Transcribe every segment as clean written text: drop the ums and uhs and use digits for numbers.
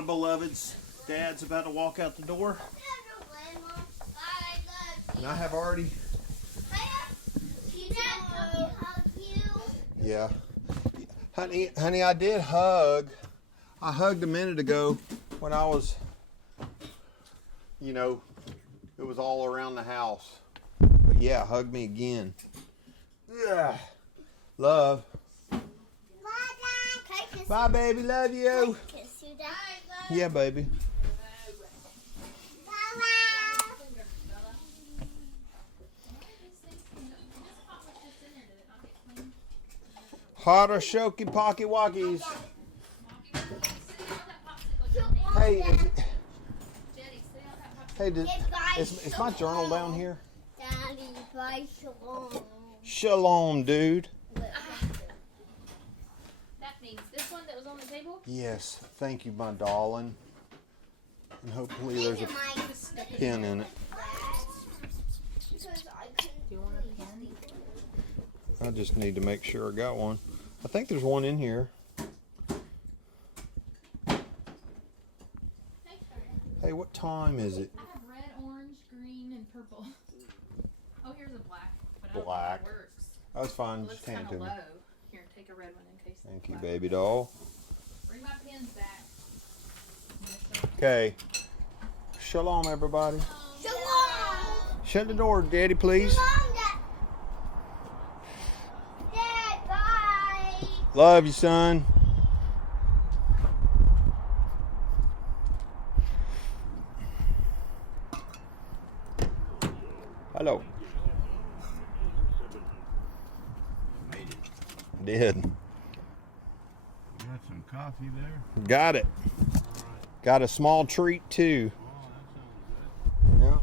my beloveds. Dad's about to walk out the door. And I have already... Yeah. Honey, I did hug. I hugged a minute ago when I was, it was all around the house. But yeah, hug me again. Yeah. Love. Bye, baby. Love you. Yeah, baby. Hotter shoky pocky walkies. Hey, is my journal down here? Daddy, bye, shalom. Shalom, dude. That means this one that was on the table? Yes, thank you, my darling. And hopefully there's a pin in it. Do you want a pen? I just need to make sure I got one. I think there's one in here. Hey, what time is it? I have red, orange, green, and purple. Oh, here's a black. But I don't Black. know if it works. That's fine. Well, Just it's hand kind it of to me. low. Here, take a red one in case. Thank it's you, low. baby doll. Bring my pens back. Okay. Shalom, everybody. Shalom. Shut the door, Daddy, please. Shalom, Dad, bye. Love you, son. Hello. Did. You got some coffee there? Got it. Got a small treat too. Oh, that sounds good. Yeah.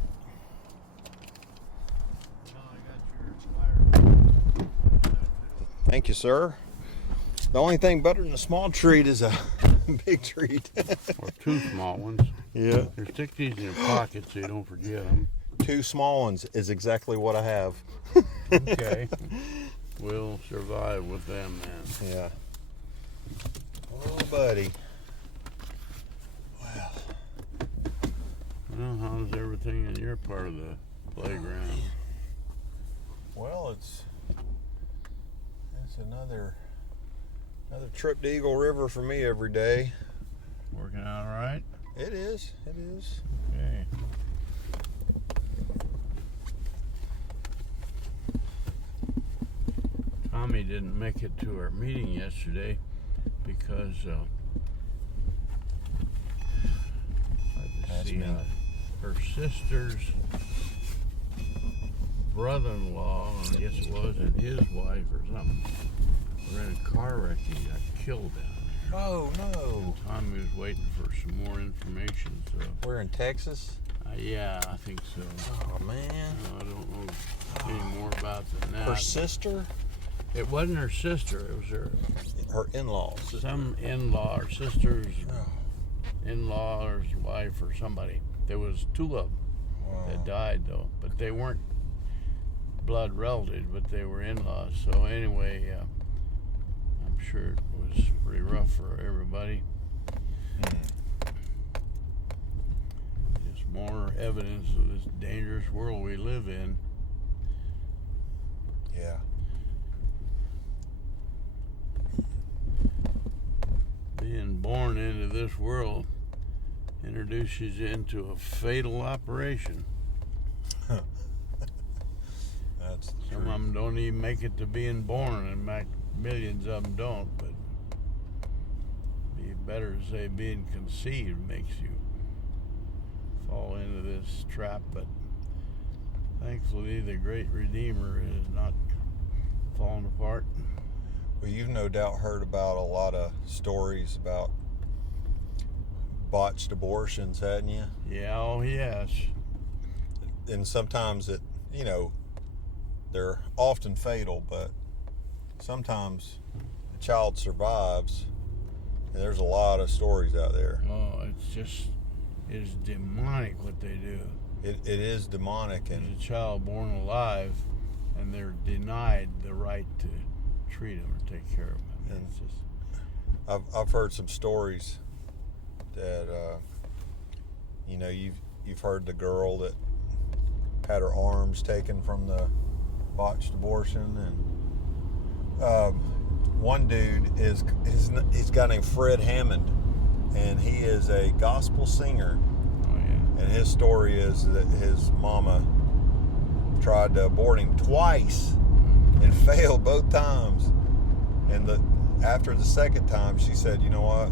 Well, I got your flyer. Thank you, sir. The only thing better than a small treat is a big treat. Or two small ones. Yeah. Here, stick these in your pocket so you don't forget them. Two small ones is exactly what I have. Okay. We'll survive with them then. Yeah. Oh, buddy. Well, Well, how's everything in your part of the playground? well, it's another trip to Eagle River for me every day. Working out all right? It is. It is. Okay. Tommy didn't make it to our meeting yesterday because That's me. her sister's brother-in-law, I guess it was, and his wife or something, were in a car wreck and got killed down there. Oh no. Tommy was waiting for some more information, so We're in Texas. yeah, I think so. Oh man. I don't know any more about that. Her sister, It wasn't her sister. It was her in-laws. some in-law or sister's Oh, in-law or his wife or somebody. There was two of them that wow. died though, but they weren't blood relatives, but they were in-laws. So anyway, I'm sure it was pretty rough for everybody. Just more evidence of this dangerous world we live in. Yeah. Being born into this world introduces you into a fatal operation. That's the Some of truth. them don't even make it to being born, and millions of them don't. But be better to say being conceived makes you fall into this trap. But thankfully, the great Redeemer is not falling apart. Well, you've no doubt heard about a lot of stories about botched abortions, hadn't you? Yeah, oh yes. And sometimes they're often fatal, but sometimes the child survives. And there's a lot of stories out there. Oh, it's demonic what they do. It is demonic, There's and a child born alive, and they're denied the right to treat him or take care of him. I mean, And- it's just I've heard some stories that you know, you've heard the girl that had her arms taken from the botched abortion, and one dude he's a guy named Fred Hammond, and he is a gospel singer. Oh yeah. And his story is that his mama tried to abort him twice and failed both times. And after the second time, she said, "You know what?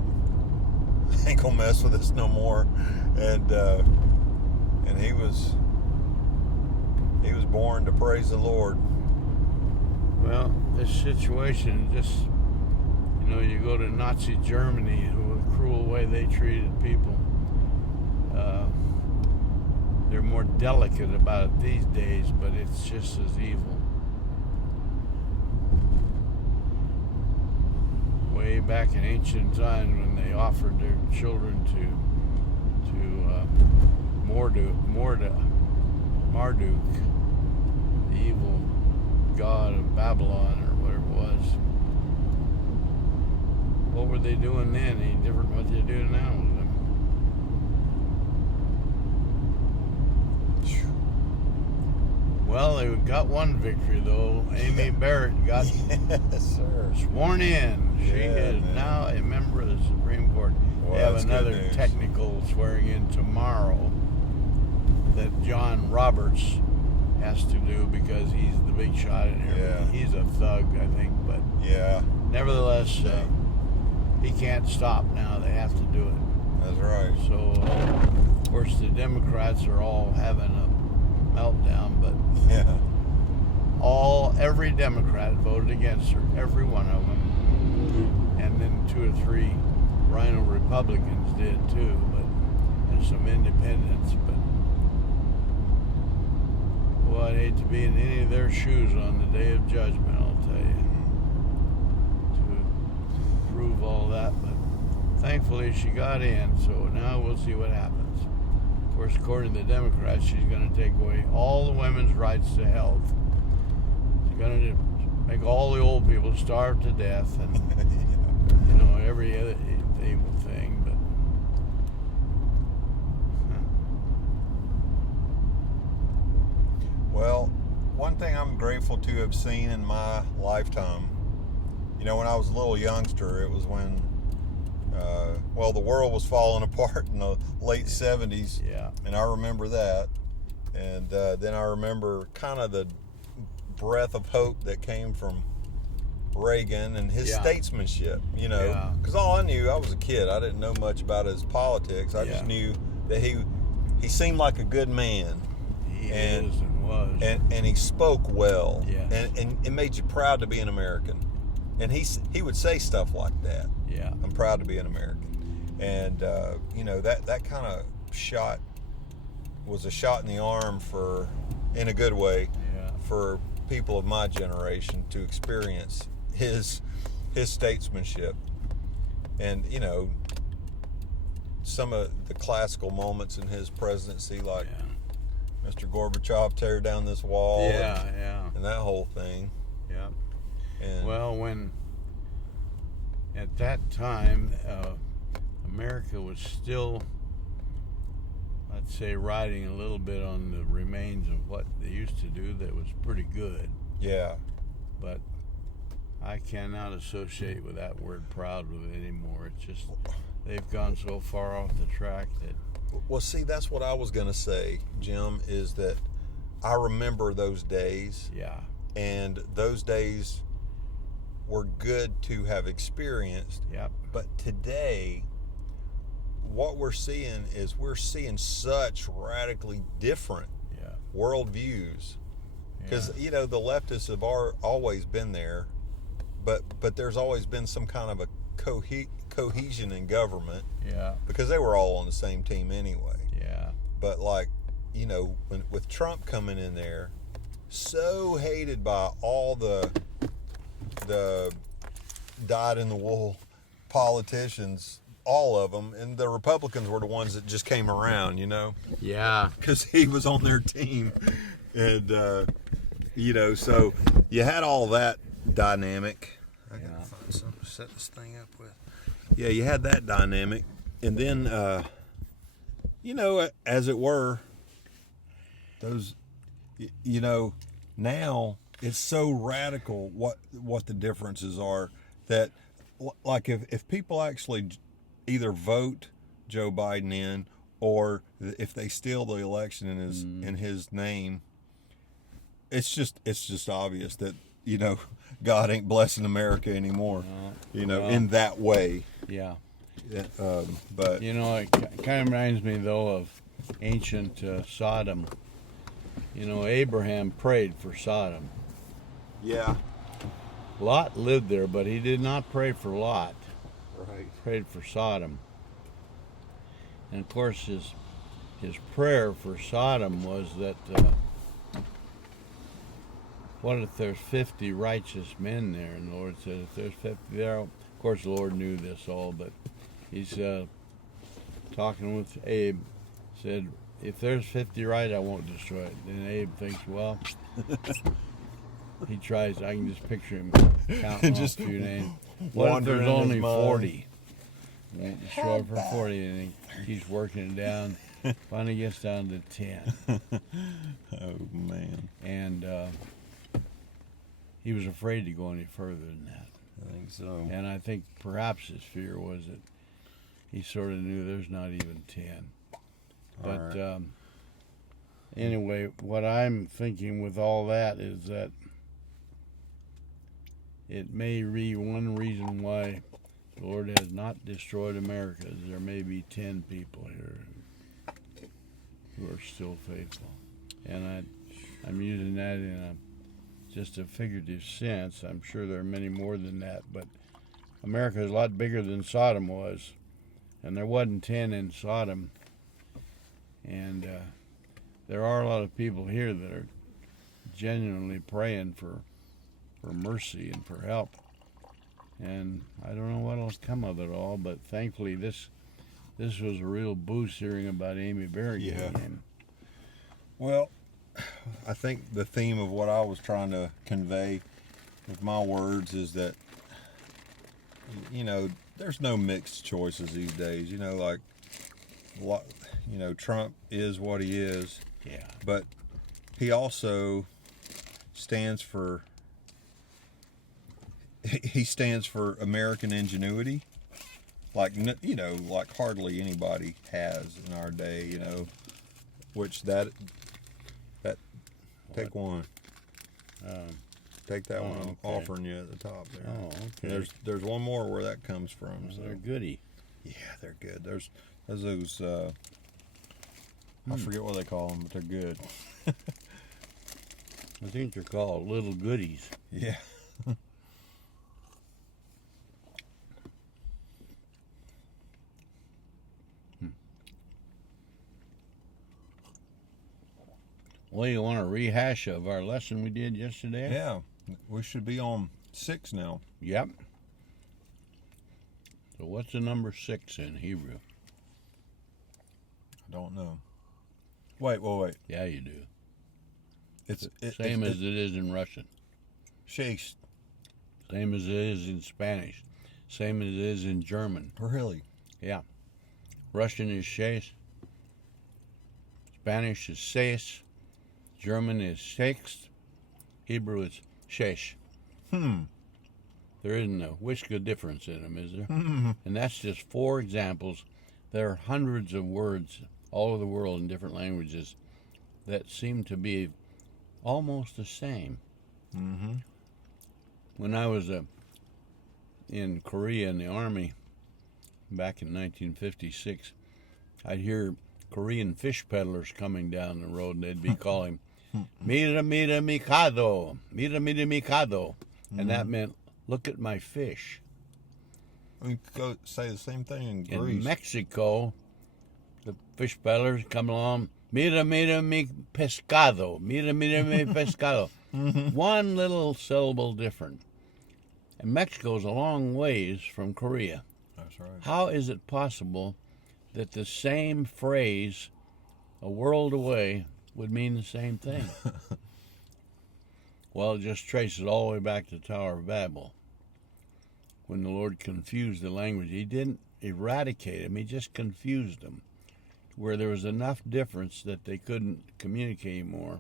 I ain't gonna mess with this no more." And he was born to praise the Lord. Well, this situation just, you know, you go to Nazi Germany, the cruel way they treated people. They're more delicate about it these days, but it's just as evil. Way back in ancient times, when they offered their children to Marduk, the evil god of Babylon, or whatever it was. What were they doing then? Any different from what they do now with them? Well, they got one victory though. Amy Barrett got Yes, sir. sworn in. She Yeah, is man. now a member of the Supreme Court. Well, They have that's good another news. technical swearing in tomorrow that John Roberts has to do because he's the big shot in here. Yeah. He's a thug, I think, but Yeah, nevertheless, he can't stop now. They have to do it. that's right. So, of course, the Democrats are all having a meltdown, but Yeah. every Democrat voted against her, every one of them, and then 2 or 3 Rhino Republicans did too, and some independents. But well, I'd hate to be in any of their shoes on the day of judgment, I'll tell you, to prove all that. But thankfully, she got in, so now we'll see what happens. Of course, according to the Democrats, she's going to take away all the women's rights to health. She's going to make all the old people starve to death, and you know, every other evil thing. But Well, one thing I'm grateful to have seen in my lifetime, you know, when I was a little youngster, it was when, the world was falling apart in the late 70s. yeah, And I remember that. And then I remember kind of the breath of hope that came from Reagan and his Yeah. statesmanship, you know. Yeah. Because all I knew, I was a kid. I didn't know much about his politics. I just Yeah. knew that he seemed like a good man. he And- is and was. And he spoke well. Yes. And it made you proud to be an American. And he would say stuff like that. yeah, I'm proud to be an American. And, you know, that kind of shot was a shot in the arm in a good way, yeah, for people of my generation to experience his statesmanship. And, you know, some of the classical moments in his presidency, like yeah, Mr. Gorbachev tear down this wall yeah, and that whole thing. yeah. And Well, when at that time America was still, I'd say, riding a little bit on the remains of what they used to do that was pretty good, yeah, but I cannot associate with that word proud with it anymore. It's just they've gone so far off the track that well, see, that's what I was going to say, Jim, is that I remember those days, yeah, and those days were good to have experienced. yep, But today, what we're seeing such radically different yeah, worldviews. Because, you know, the leftists have always been there, but there's always been some kind of a cohesion in government, yeah, because they were all on the same team anyway. yeah, But, like, you know, with Trump coming in there, so hated by all the dyed-in-the-wool politicians, all of them, and the Republicans were the ones that just came around, you know, yeah, because he was on their team. And, you know, so you had all that dynamic. I gotta find something to set this thing up with. Yeah, you had that dynamic. and then as it were, those now it's so radical what the differences are that like if people actually either vote Joe Biden in or if they steal the election in his name, it's just obvious that God ain't blessing America anymore. In that way. Yeah. But it kind of reminds me though of ancient Sodom. Abraham prayed for Sodom. yeah, Lot lived there, but he did not pray for Lot. right. He prayed for Sodom. And of course, his prayer for Sodom was that what if there's 50 righteous men there? And the Lord said, if there's 50 there, of course the Lord knew this all, but he's talking with Abe, said, if there's 50 right, I won't destroy it. And Abe thinks, well, he tries, I can just picture him counting Just off a few names. What if wandering there's in his only mind. 40? Won't destroy it for 40, and he keeps working it down. Finally gets down to 10. Oh man, And he was afraid to go any further than that. I think so. And I think perhaps his fear was that he sort of knew there's not even 10. But All right. anyway, what I'm thinking with all that is that it may be one reason why the Lord has not destroyed America is there may be 10 people here who are still faithful. And I'm using that in just a figurative sense. I'm sure there are many more than that, but America is a lot bigger than Sodom was, and there wasn't 10 in Sodom. And there are a lot of people here that are genuinely praying for mercy and for help. And I don't know what'll come of it all, but thankfully this was a real boost hearing about Amy Barrett Yeah. getting in. Well, I think the theme of what I was trying to convey with my words is that, there's no mixed choices these days. Trump is what he is, Yeah. but he also stands for American ingenuity, like hardly anybody has in our day. Which that take one. Take that one. I'm okay. offering you at the top there. Oh, And okay. there's one more where that comes from. So They're goody. yeah, they're good. There's those. I forget what they call them, but they're good. I think they're called little goodies. Yeah. Well, you want a rehash of our lesson we did yesterday? Yeah. We should be on 6 now. Yep. So what's the number 6 in Hebrew? I don't know. Wait. Yeah, you do. it Same as it is in Russian. Shakes. Same as it is in Spanish. Same as it is in German. Really? Yeah. Russian is shesh. Spanish is seis. German is sechs. Hebrew is shesh. There isn't a whisk of difference in them, is there? And that's just 4 examples. There are hundreds of words all over the world in different languages that seem to be almost the same. Mm-hmm. When I was in Korea in the Army back in 1956, I'd hear Korean fish peddlers coming down the road, and they'd be calling, "Mira, mira, mikado, mira, mira, mikado," and that meant, "Look at my fish." We go say the same thing in In Greece. Mexico, the fish peddlers come along, "Mira, mira, mi pescado, mira, mira, mi pescado." One little syllable different. And Mexico's a long ways from Korea. That's right. How is it possible that the same phrase a world away would mean the same thing? Well, it just traces all the way back to the Tower of Babel. When the Lord confused the language, he didn't eradicate them. He just confused them, where there was enough difference that they couldn't communicate anymore.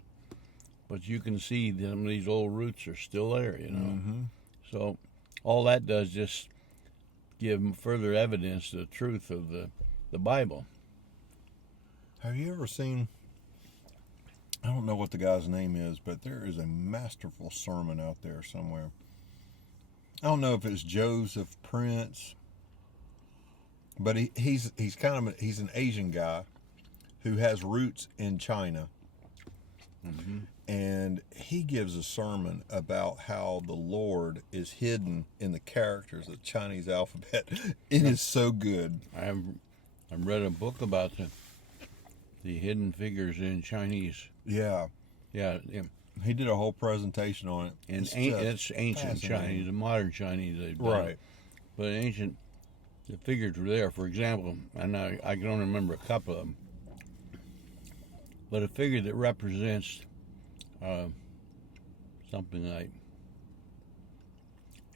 But you can see some of these old roots are still there, you know. Mm-hmm. So all that does just give further evidence to the truth of the Bible. Have you ever seen, I don't know what the guy's name is, but there is a masterful sermon out there somewhere. I don't know if it's Joseph Prince, but he's an Asian guy who has roots in China. Mm-hmm. And he gives a sermon about how the Lord is hidden in the characters of the Chinese alphabet. It is so good. I've read a book about the hidden figures in Chinese. Yeah. Yeah. He did a whole presentation on it. And It's it's just ancient fascinating. Chinese, the modern Chinese they've done. Right. But ancient, the figures were there. For example, and I can only remember a couple of them. But a figure that represents something like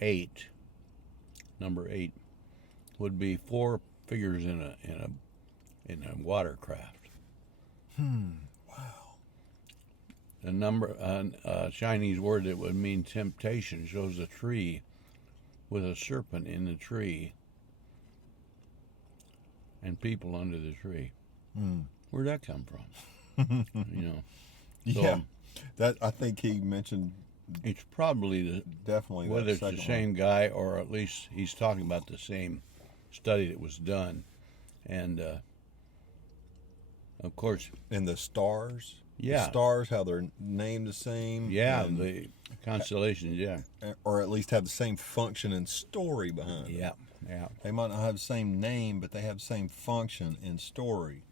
8, number 8, would be 4 figures in a watercraft. Wow. A number, Chinese word that would mean temptation shows a tree with a serpent in the tree and people under the tree. Where'd that come from? You know, so Yeah. That I think he mentioned it's probably definitely whether that it's the second same guy or at least he's talking about the same study that was done, and of course, one. And the stars. Yeah. The stars, how they're named the same. yeah, and- the constellations, yeah, or at least have the same function and story behind it. yeah, yeah. They might not have the same name, but they have the same function and story.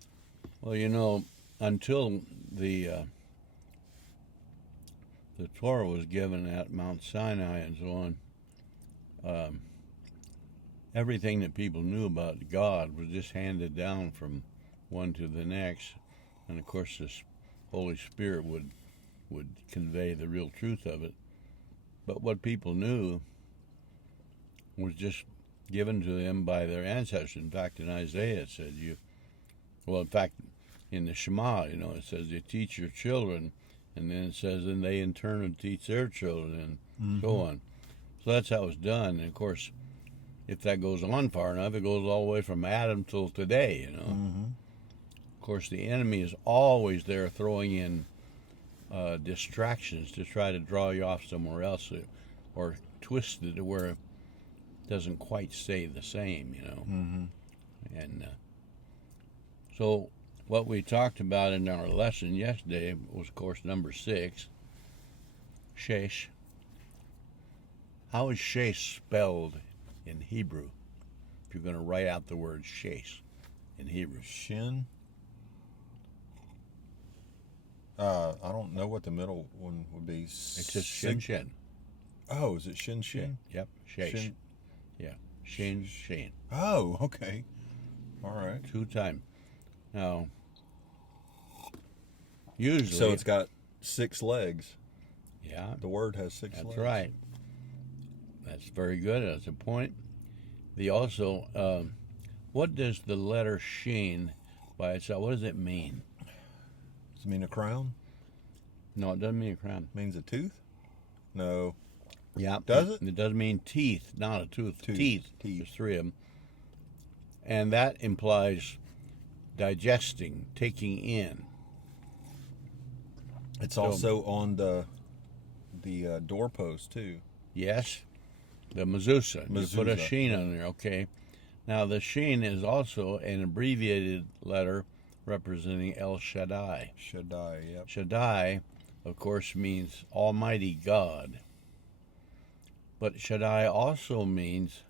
Well, you know, until the Torah was given at Mount Sinai and so on, everything that people knew about God was just handed down from one to the next, and of course, this Holy Spirit would convey the real truth of it. But what people knew was just given to them by their ancestors. In fact, in Isaiah it said in fact, in the Shema, you know, it says you teach your children, and then it says, and they in turn would teach their children, and so on. So that's how it's done. And of course, if that goes on far enough, it goes all the way from Adam till today, you know. Of course, the enemy is always there throwing in distractions to try to draw you off somewhere else, or twist it to where it doesn't quite stay the same, you know. And so what we talked about in our lesson yesterday was, of course, number 6, Shesh. How is Shesh spelled in Hebrew? If you're going to write out the word Shesh in Hebrew. Shin. I don't know what the middle one would be. It's just Shin Shin. Oh, is it Shin Shin? Yep, Shesh. Shin. Yeah, Shin Shin. Oh, okay. All right. 2 times. Now, usually. So it's got 6 legs. Yeah, The word has 6 legs. that's right. That's very good. That's a point. The also, what does the letter Shin by itself, what does it mean? Does it mean a crown? No, it doesn't mean a crown. Means a tooth? No. Yeah. Does it? It does mean teeth, not a tooth. Tooth, Teeth. teeth. There's 3 of them. And that implies digesting, taking in. It's So- also on the doorpost too. Yes, the mezuzah. You put a Mezuzah, sheen on there, okay. Now, the sheen is also an abbreviated letter representing El Shaddai. Shaddai, yep. Shaddai, of course, means Almighty God. But Shaddai also means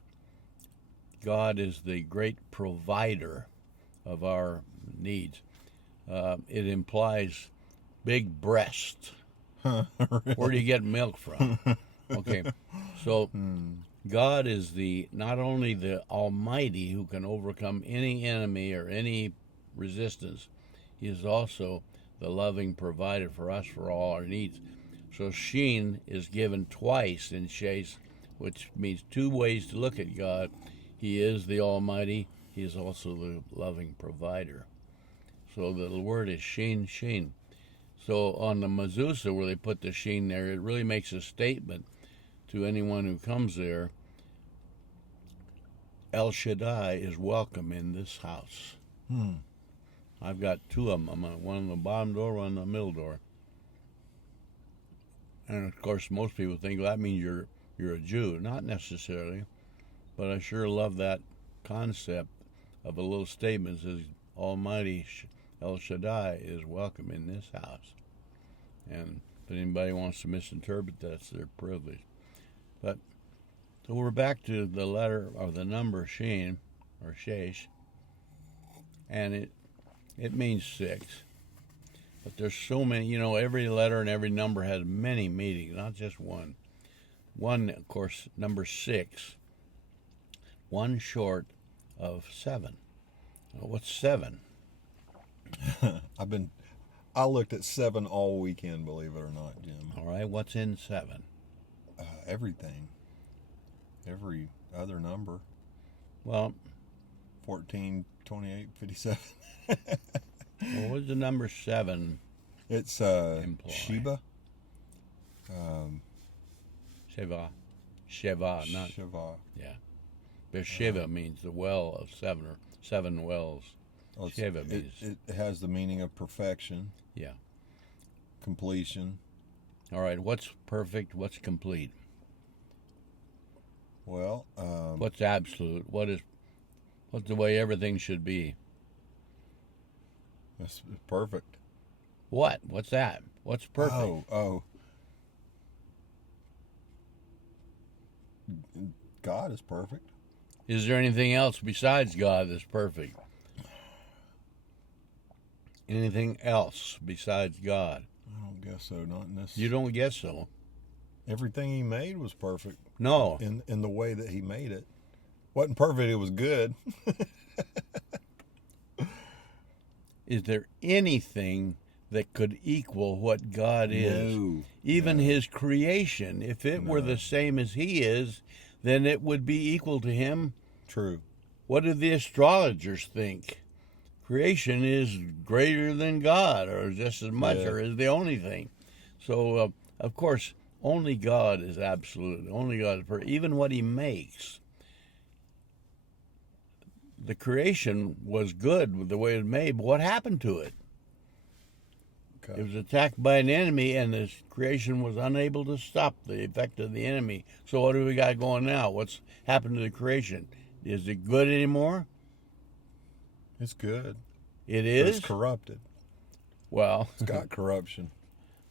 God is the great provider of our needs. It implies big breast. Where do you get milk from? Okay, so God is not only the Almighty who can overcome any enemy or any resistance, He is also the loving provider for us for all our needs. So Sheen is given twice in Shesh, which means 2 ways to look at God. He is the Almighty. He is also the loving provider. So the word is Shin Shin. So on the mezuzah where they put the Shin there, it really makes a statement to anyone who comes there. El Shaddai is welcome in this house. I've got two of them. One on the bottom door, one on the middle door. And of course, most people think that means you're a Jew. Not necessarily, but I sure love that concept of a little statement that says, Almighty El Shaddai is welcome in this house. And if anybody wants to misinterpret that, it's their privilege. But so we're back to the letter or the number Shin or Shesh, and it means 6. But there's so many, every letter and every number has many meanings, not just one. One, of course, number 6, one short of 7. Well, what's 7? I looked at 7 all weekend, believe it or not, Jim. All right, what's in 7? Everything. Every other number. Well, 14, 28, 57. well, what's the number 7? It's Imply. Sheba. Sheva. Sheva, not Shiva. yeah. Beersheba means the well of 7 or 7 wells. Well, Shiva means it has the meaning of perfection, yeah. completion. All right, what's perfect? What's complete? Well, What's absolute? What's the way everything should be? that's perfect. What? What's that? What's perfect? Oh. God is perfect. Is there anything else besides God that's perfect? Anything else besides God? I don't guess so. Not in this. You don't guess so. Everything he made was perfect No. in the way that he made it. Wasn't perfect. It was good. Is there anything that could equal what God is? No. Even his creation, if it were the same as he is, then it would be equal to him. True. What do the astrologers think? Creation is greater than God, or just as much, Yeah. or is the only thing. So, of course, only God is absolute. Only God is perfect. Even what he makes. The creation was good the way it was made, but what happened to it? Okay. It was attacked by an enemy, and the creation was unable to stop the effect of the enemy. So what do we got going now? What's happened to the creation? Is it good anymore? It's good. It But is? it's corrupted. Well, It's got corruption.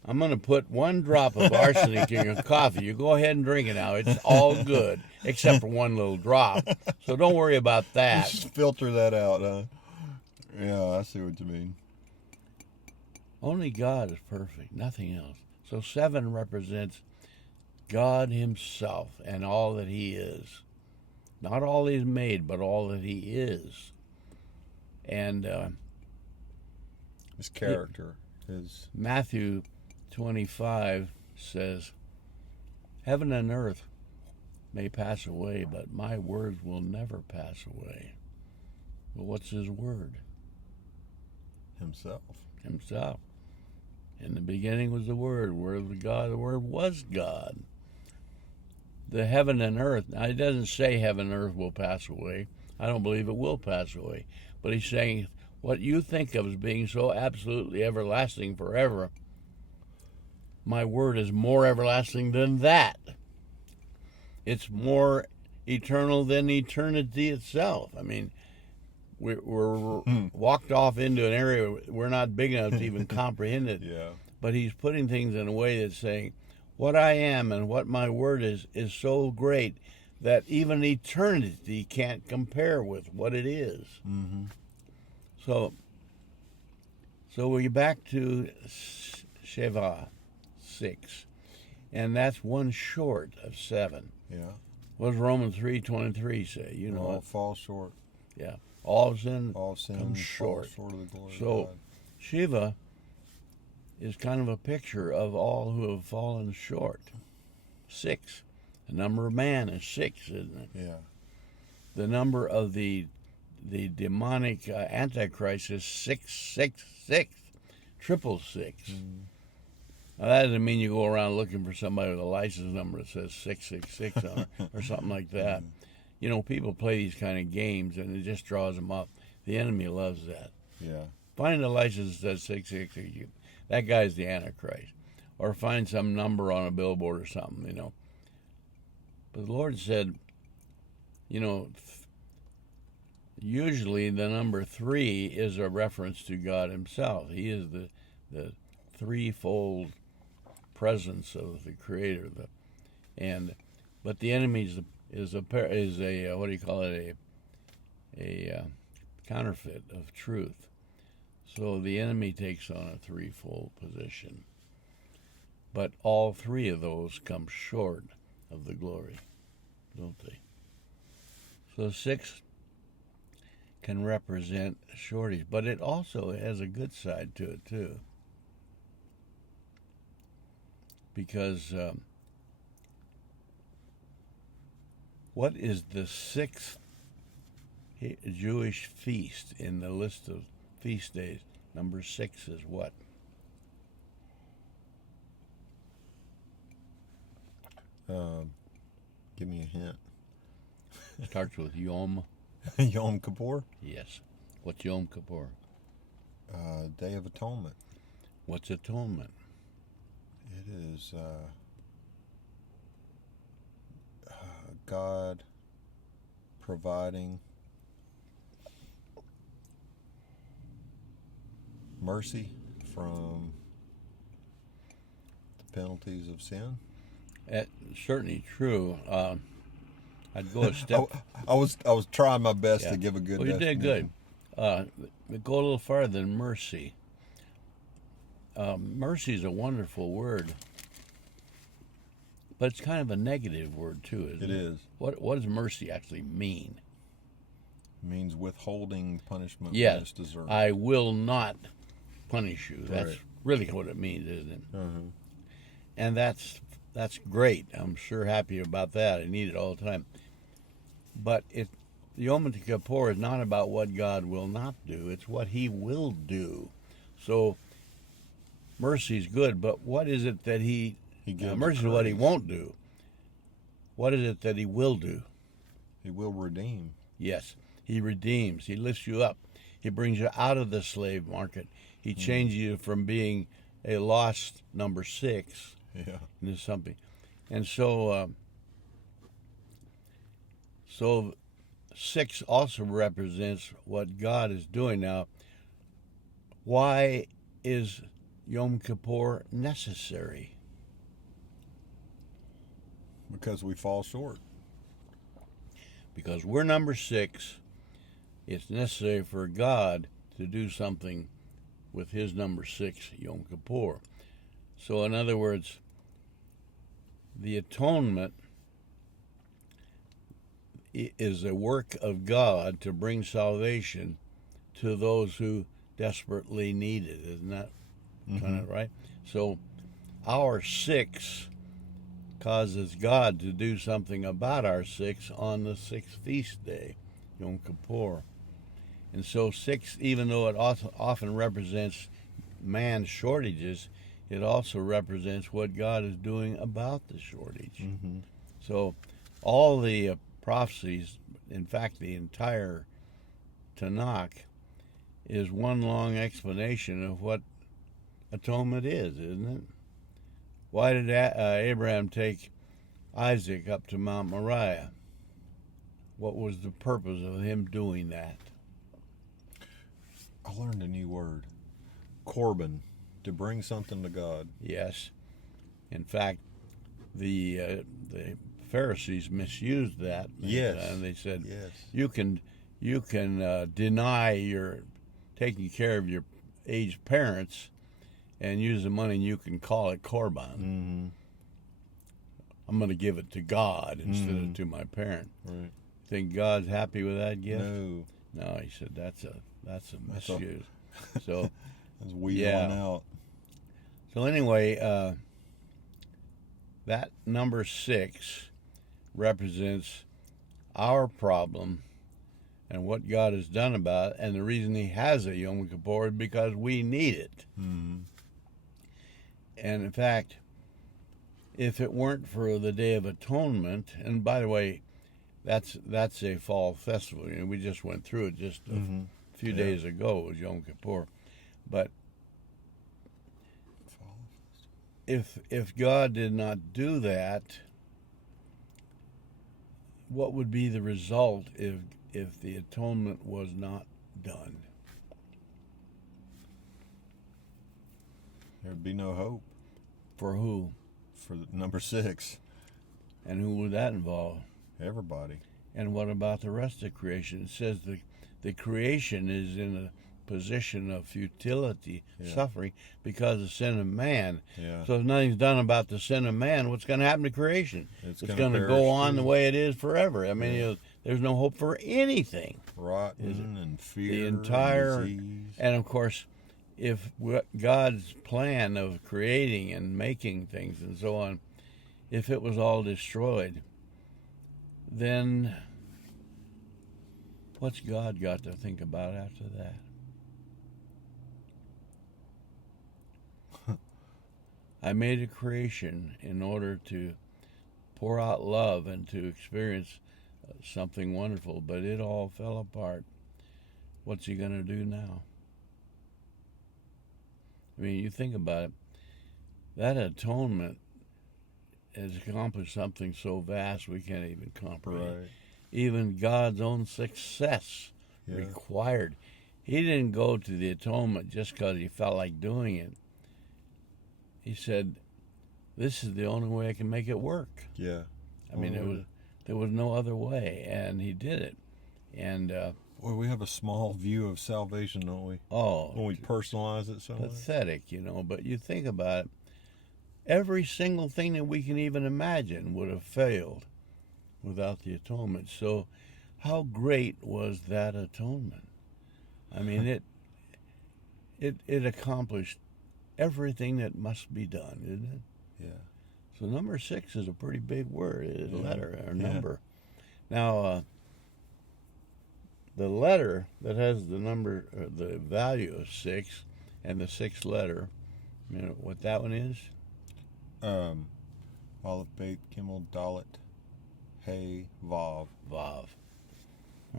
I'm going to put 1 drop of arsenic in your coffee. You go ahead and drink it now. It's all good, except for 1 little drop. So don't worry about that. Just filter that out, huh? Yeah, I see what you mean. Only God is perfect, nothing else. So 7 represents God himself and all that he is. Not all he's made, but all that he is. And His character, his Matthew 25 says, Heaven and earth may pass away, but my words will never pass away. Well, what's his word? himself. Himself. In the beginning was the Word was God, the Word was God. The heaven and earth, now, it doesn't say heaven and earth will pass away. I don't believe it will pass away. But he's saying what you think of as being so absolutely everlasting forever, my word is more everlasting than that. It's more eternal than eternity itself. I mean, we're walked off into an area we're not big enough to even comprehend it. Yeah. But he's putting things in a way that's saying, what I am and what my word is so great that even eternity can't compare with what it is. Mm-hmm. So we get back to Sheva, 6, and that's 1 short of 7. Yeah. What does Romans 3:23 say? You know, All fall short. yeah, all sin All sin comes falls short. short of the glory So of God. Shiva is kind of a picture of all who have fallen short. 6. The number of man is 6, isn't it? Yeah. the number of the demonic Antichrist is 666, 666. Now, that doesn't mean you go around looking for somebody with a license number that says 666 on it or something like that. You know, people play these kind of games, and it just draws them up. The enemy loves that. Yeah. Find a license that says 666. That guy's the Antichrist. Or find some number on a billboard or something, you know. But the Lord said, you know, usually the number 3 is a reference to God himself. He is the threefold presence of the Creator. But the enemy is a what do you call it? A counterfeit of truth. So the enemy takes on a threefold position. But all 3 of those come short of the glory, don't they? So 6 can represent shortage, but it also has a good side to it too. Because what is the 6th Jewish feast in the list of feast days? Number 6 is what? Give me a hint. Starts with Yom. Yom Kippur? Yes. What's Yom Kippur? Day of Atonement. What's atonement? It is God providing mercy from the penalties of sin. That's certainly true. I'd go a step. I was trying my best Yeah. to give a good. Well, you did definition. good. Go a little farther than mercy. Mercy is a wonderful word, but it's kind of a negative word too, isn't it? It is. What does mercy actually mean? It means withholding punishment when Yes, it's deserved. I will not punish you. That's Right. really what it means, isn't it? Uh-huh. And that's great. I'm sure happy about that. I need it all the time. But Yom Kippur is not about what God will not do. It's what He will do. So mercy is good, but what is it that He gives mercy is what He praise. won't do. What is it that He will do? He will redeem. Yes, He redeems. He lifts you up. He brings you out of the slave market. He changes you from being a lost number 6 Yeah. into something. And so 6 also represents what God is doing now. Why is Yom Kippur necessary? Because we fall short. Because we're number 6. It's necessary for God to do something with His number 6, Yom Kippur. So in other words, the atonement is a work of God to bring salvation to those who desperately need it. Isn't that kind of right? So our 6 causes God to do something about our 6 on the 6th feast day, Yom Kippur. And so 6, even though it often represents man's shortages, it also represents what God is doing about the shortage. Mm-hmm. So all the prophecies, in fact, the entire Tanakh, is one long explanation of what atonement is, isn't it? Why did Abraham take Isaac up to Mount Moriah? What was the purpose of him doing that? I learned a new word. Korban. To bring something to God. Yes. In fact, the Pharisees misused that. Yes. And they said, Yes. you can deny your taking care of your aged parents and use the money and you can call it Korban. Mm-hmm. I'm going to give it to God instead of to my parent. Right. Think God's happy with that gift? No. No, he said that's a misuse. So That's weeding Yeah. out. so anyway, that number 6 represents our problem and what God has done about it, and the reason He has a Yom Kippur is because we need it. Mm-hmm. And in fact, if it weren't for the Day of Atonement, and by the way, that's a fall festival. We just went through it just a few days ago. It was Yom Kippur, but if God did not do that, what would be the result if the atonement was not done? There'd be no hope For who? for number 6. And who would that involve? Everybody. And what about the rest of creation? It says the creation is in a position of futility, suffering, because of the sin of man. Yeah. So if nothing's done about the sin of man, what's going to happen to creation? It's It's gonna going to perish go on too. the way it is forever. I mean, there's no hope for anything. Rotten and fear. The entire, and disease. and of course, if God's plan of creating and making things and so on, if it was all destroyed, then what's God got to think about after that? I made a creation in order to pour out love and to experience something wonderful, but it all fell apart. What's He going to do now? I mean, you think about it, that atonement has accomplished something so vast we can't even comprehend. Right. Even God's own success required. He didn't go to the atonement just because He felt like doing it. He said, this is the only way I can make it work. Yeah. I mean, there was no other way, and He did it. And, Well, we have a small view of salvation, don't we? When we personalize it so much. pathetic, but you think about it, every single thing that we can even imagine would have failed without the atonement. So how great was that atonement? I mean, it accomplished everything that must be done, isn't it? Yeah. So number 6 is a pretty big word. It's a letter or Yeah. number. Now, the letter that has the number, the value of 6, and the 6th letter, you know what that one is? Aleph, Bet, Gimel, Dalet, Hey, Vav. Vav.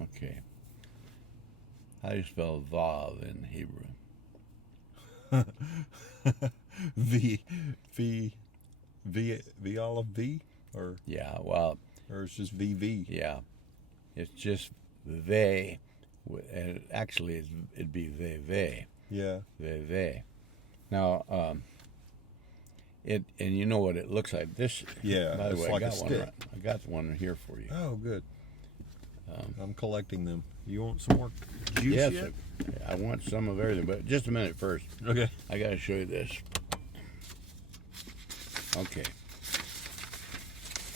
Okay. How do you spell Vav in Hebrew? V Aleph V, or Yeah, well, it's just VV. yeah. It's just Ve, and actually it'd be Ve. Yeah. Ve. Now, and you know what it looks like. This, Yeah, by the it's way, like a I got one. stick. I got one here for you. Oh, good. I'm collecting them. You want some more juice Yes, yet? I want some of everything, but just a minute first. Okay. I got to show you this. Okay,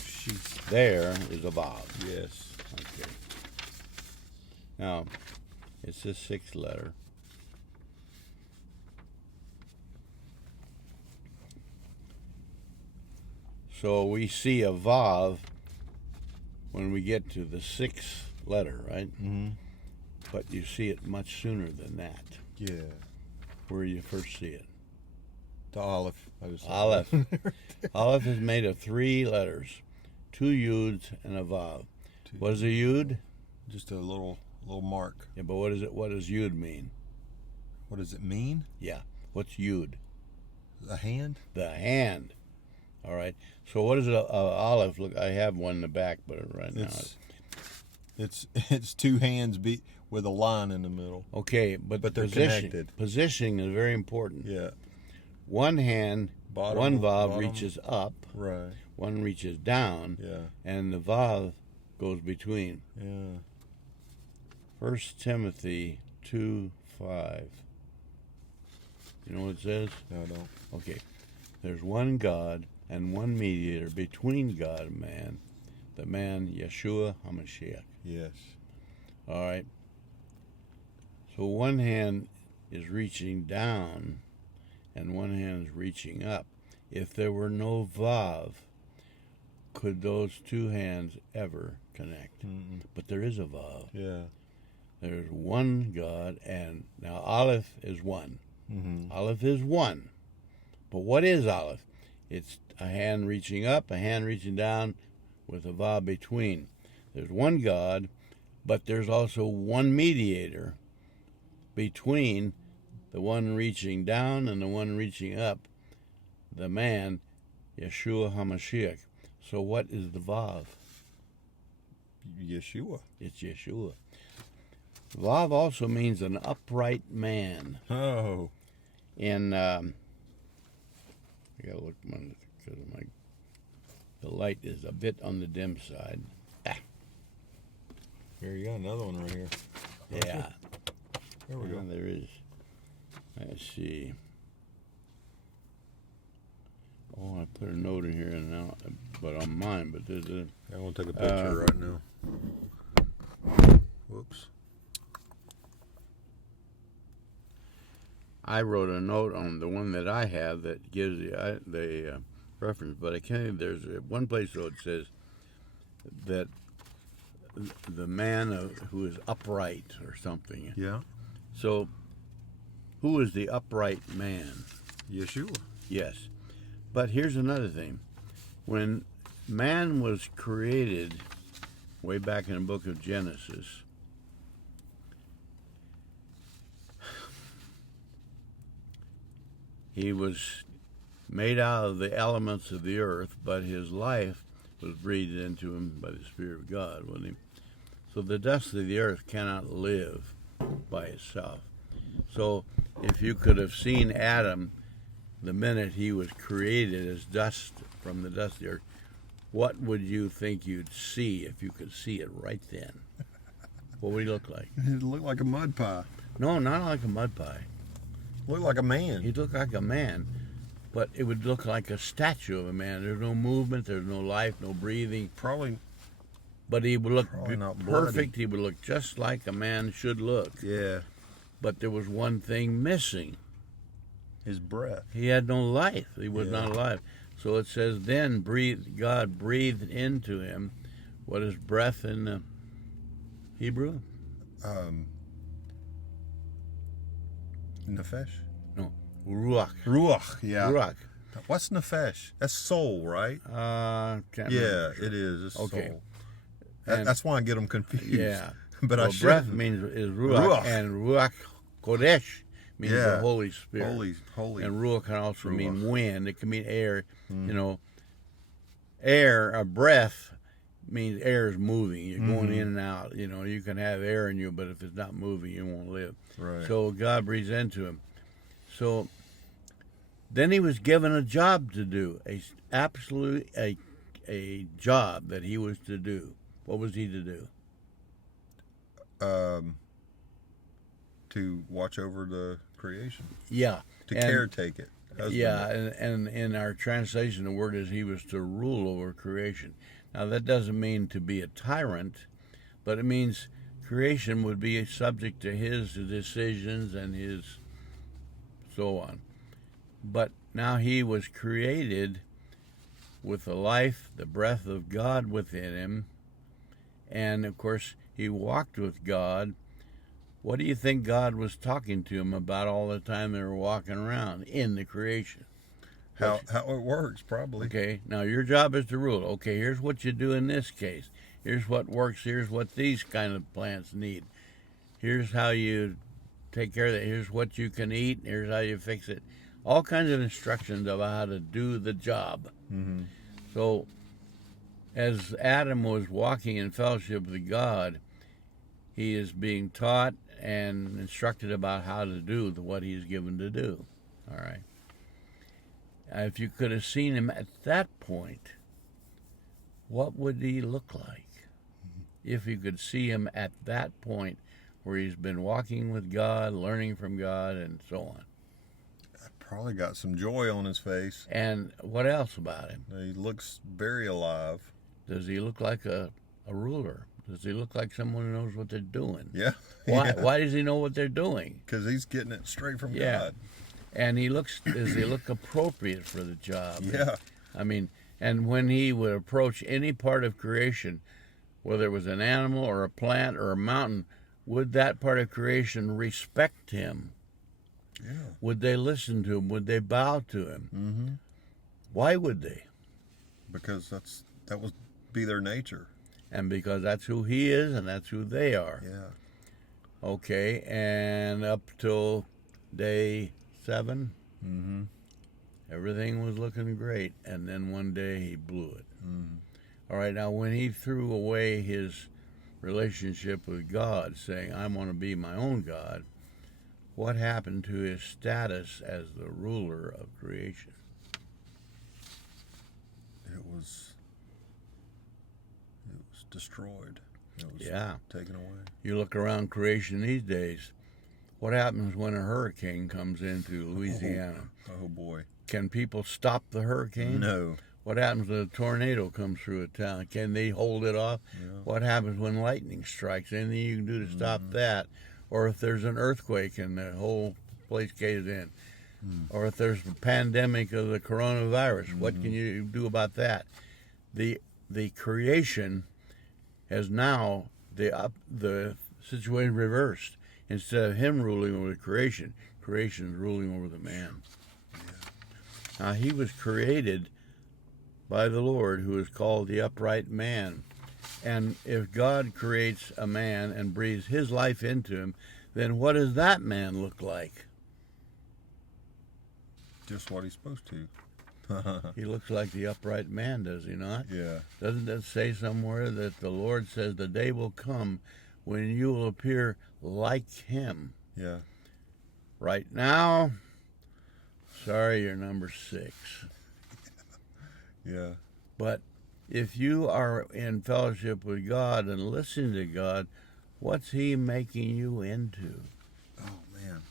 She's there is a Vav. yes. Okay. Now, it's the 6th letter. So we see a Vav when we get to the 6th letter, right? Mm-hmm. But you see it much sooner than that. Yeah. Where you first see it. The Aleph. I just Aleph. Aleph is made of 3 letters, 2 yuds and a Vav. What is a yud? Just a little mark. Yeah, but what is it? What does yud mean? What does it mean? Yeah. What's yud? A hand? The hand. All right. So what is a olive? Look, I have one in the back, but right now. It's 2 hands with a line in the middle. Okay, but they're position, connected. Positioning is very important. Yeah. One hand, Bottom, one vav bottom. reaches up, Right. one reaches down, Yeah. and the vav goes between. Yeah. 1 Timothy 2:5. You know what it says? No, I don't. Okay. There's one God and one mediator between God and man, the man Yeshua HaMashiach. Yes. All right. So one hand is reaching down and one hand is reaching up. If there were no Vav, could those 2 hands ever connect. Mm-mm. But there is a Vav. Yeah. There's one God, and now Aleph is one. Mm-hmm. Aleph is one. But what is Aleph? It's a hand reaching up, a hand reaching down, with a Vav between. There's one God, but there's also one mediator between the one reaching down and the one reaching up, the man, Yeshua HaMashiach. So what is the Vav? Yeshua. It's Yeshua. Vav also means an upright man. Oh. And I gotta look because the light is a bit on the dim side. Here you got another one right here. Yeah, There we go. there is. Let's see. Oh, I put a note in here and now, but on mine. But there's a. I'm gonna take a picture right now. Whoops. I wrote a note on the one that I have that gives the reference, but I can't. There's one place though it says that the man who is upright or something. Yeah. So, who is the upright man? Yeshua. Yes, but here's another thing: when man was created, way back in the book of Genesis. He was made out of the elements of the earth, but his life was breathed into him by the Spirit of God, wasn't he? So the dust of the earth cannot live by itself. So if you could have seen Adam the minute he was created as dust from the dust of the earth, what would you think you'd see if you could see it right then? What would he look like? It looked like a mud pie. No, not like a mud pie. Looked like a man. He'd look like a man, but it would look like a statue of a man. There's no movement, there's no life, no breathing. Probably. But he would look Probably not perfect. He would look just like a man should look. Yeah. But there was one thing missing. His breath. He had no life. He was Yeah. not alive. So it says, then God breathed into him. What is breath in the Hebrew? Nefesh. Ruach. Ruach. Yeah. Ruach. What's nefesh? That's soul, right? Can't Yeah, remember. it is. It's Okay. soul. And- That's why I get them confused. Yeah. But I Well, should. breath is ruach, Ruach. and ruach kodesh means the Yeah. Holy Spirit. Holy. And ruach can also mean Ruach. wind. It can mean air. You know, air, a breath means air is moving. You're going in and out. You know, you can have air in you, but if it's not moving, you won't live. Right. So God breathes into him. So then he was given a job to do, a job that he was to do. What was he to do? To watch over the creation. Yeah. To And- caretake it. Yeah, and in our translation, the word is he was to rule over creation. Now, that doesn't mean to be a tyrant, but it means creation would be subject to his decisions and his so on. But now he was created with the life, the breath of God within him, and of course, he walked with God. What do you think God was talking to him about all the time they were walking around in the creation? How it works, probably. Okay, now your job is to rule. Okay, here's what you do in this case. Here's what works. Here's what these kind of plants need. Here's how you take care of it. Here's what you can eat. Here's how you fix it. All kinds of instructions about how to do the job. Mm-hmm. So, as Adam was walking in fellowship with God, he is being taught and instructed about how to do what he's given to do. All right. If you could have seen him at that point, what would he look like? If you could see him at that point where he's been walking with God, learning from God, and so on. Probably got some joy on his face. And what else about him? He looks very alive. Does he look like a ruler? Does he look like someone who knows what they're doing? Yeah. Why? Why does he know what they're doing? Because he's getting it straight from Yeah. God. And does he look appropriate for the job? Yeah. I mean, and when he would approach any part of creation, whether it was an animal or a plant or a mountain, would that part of creation respect him? Yeah. Would they listen to him? Would they bow to him? Mm-hmm. Why would they? Because that would be their nature. And because that's who he is and that's who they are. Yeah. Okay, and up till day 7, Mm-hmm. everything was looking great. And then one day he blew it. Mm-hmm. All right, now when he threw away his relationship with God, saying, I want to be my own God, what happened to his status as the ruler of creation? It was destroyed. It was Yeah. taken away. You look around creation these days, what happens when a hurricane comes into Louisiana? Oh boy. Can people stop the hurricane? No. What happens when a tornado comes through a town? Can they hold it off? Yeah. What happens when lightning strikes? Anything you can do to stop that? Or if there's an earthquake and the whole place caves in? Or if there's a pandemic of the coronavirus, what can you do about that? The creation has now the situation reversed. Instead of him ruling over the creation, creation is ruling over the man. Now he was created by the Lord, who is called the upright man. And if God creates a man and breathes his life into him, then what does that man look like? Just what he's supposed to. He looks like the upright man, does he not? Yeah. Doesn't it say somewhere that the Lord says the day will come when you will appear like him? Yeah. Right now, sorry, you're number 6. Yeah. But if you are in fellowship with God and listening to God, what's he making you into? Oh man.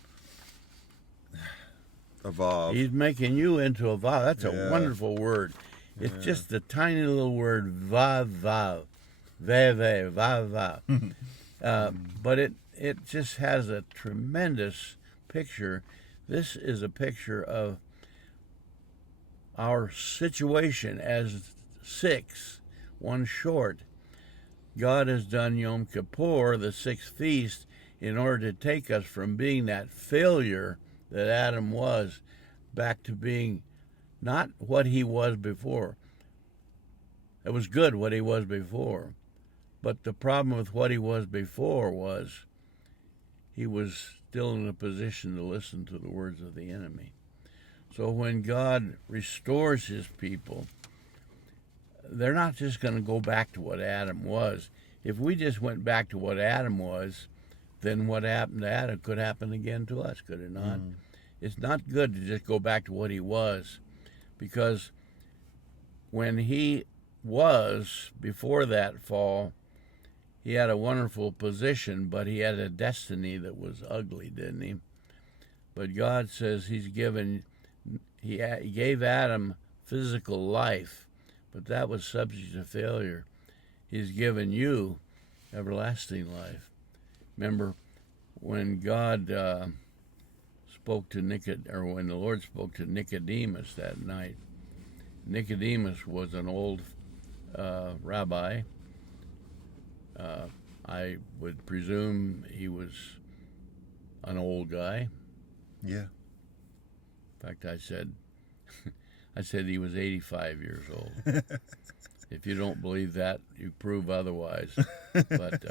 Evolve. He's making you into a vav. That's a Yeah. wonderful word. It's Yeah. just a tiny little word, vav, vav. Ve, vav, vav. But it just has a tremendous picture. This is a picture of our situation as 6, one short. God has done Yom Kippur, the 6th feast, in order to take us from being that failure that Adam was back to being not what he was before. It was good what he was before, but the problem with what he was before was he was still in a position to listen to the words of the enemy. So when God restores his people, they're not just going to go back to what Adam was. If we just went back to what Adam was, then what happened to Adam could happen again to us, could it not? It's not good to just go back to what he was, because when he was, before that fall, he had a wonderful position, but he had a destiny that was ugly, didn't he? But God says he gave Adam physical life, but that was subject to failure. He's given you everlasting life. Remember when God spoke to when the Lord spoke to Nicodemus that night. Nicodemus was an old rabbi. I would presume he was an old guy. Yeah. In fact, I said he was 85 years old. If you don't believe that, you prove otherwise. But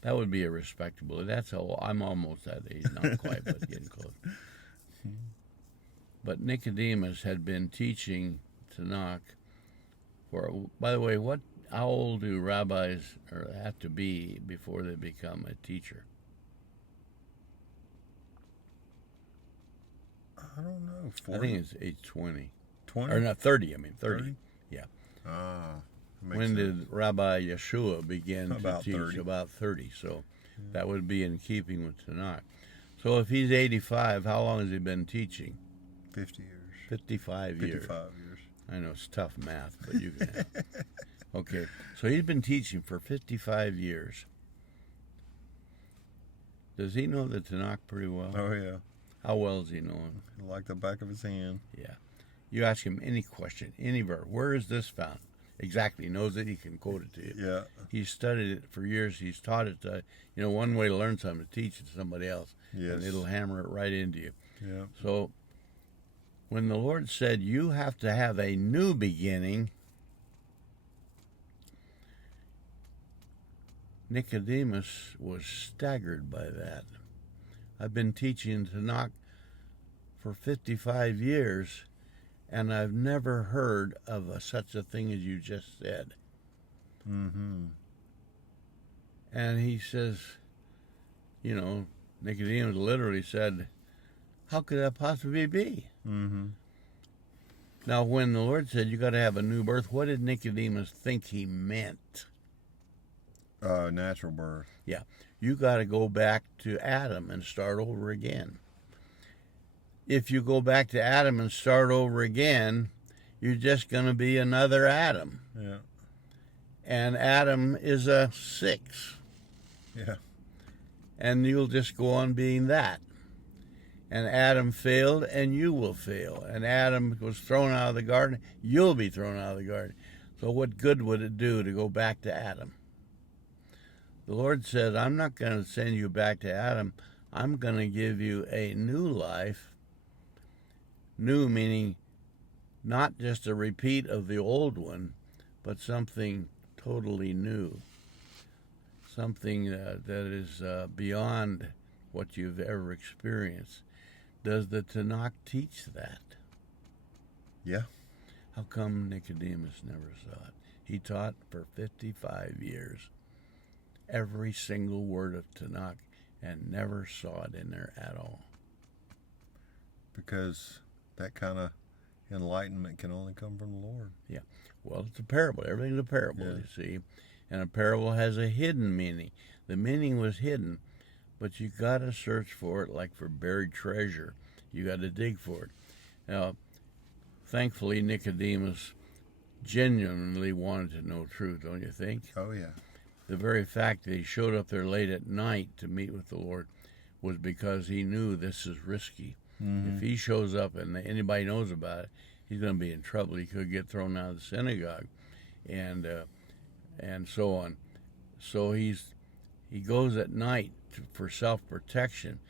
that would be a respectable. I'm almost that age, not quite, but getting close. But Nicodemus had been teaching Tanakh for. By the way, how old do rabbis have to be before they become a teacher? I don't know. 40? I think it's age 20. 20? Or not 30, 30. 30? Yeah. Makes When sense. did Rabbi Yeshua begin About to teach? 30. About 30. So that would be in keeping with Tanakh. So if he's 85, how long has he been teaching? 50 years. 55 years. 55 years. I know it's tough math, but you can have it. Okay, so he's been teaching for 55 years. Does he know the Tanakh pretty well? Oh, yeah. How well does he know him? Like the back of his hand. Yeah. You ask him any question, any verse. Where is this found? exactly. He knows it. He can quote it to you. Yeah. He's studied it for years. He's taught it to, one way to learn something, to teach it to somebody else. Yes. And it'll hammer it right into you. Yeah. So when the Lord said, you have to have a new beginning, Nicodemus was staggered by that. I've been teaching Tanakh for 55 years, and I've never heard of such a thing as you just said. Mm-hmm. And he says, Nicodemus literally said, how could that possibly be? Mm-hmm. Now, when the Lord said you got to have a new birth, what did Nicodemus think he meant? Natural birth. Yeah, you got to go back to Adam and start over again. If you go back to Adam and start over again, you're just going to be another Adam. Yeah. And Adam is a 6. Yeah. And you'll just go on being that. And Adam failed, and you will fail. And Adam was thrown out of the garden, you'll be thrown out of the garden. So what good would it do to go back to Adam? The Lord said, I'm not going to send you back to Adam. I'm going to give you a new life. New meaning not just a repeat of the old one, but something totally new. Something that is beyond what you've ever experienced. Does the Tanakh teach that? Yeah. How come Nicodemus never saw it? He taught for 55 years every single word of Tanakh and never saw it in there at all. Because that kind of enlightenment can only come from the Lord. Yeah. Well, it's a parable. Everything's a parable, you see. And a parable has a hidden meaning. The meaning was hidden, but you got to search for it like for buried treasure. You got to dig for it. Now, thankfully, Nicodemus genuinely wanted to know truth, don't you think? Oh, yeah. The very fact that he showed up there late at night to meet with the Lord was because he knew this is risky. Mm-hmm. If he shows up and anybody knows about it, he's going to be in trouble. He could get thrown out of the synagogue, and so on. So he goes at night for self-protection,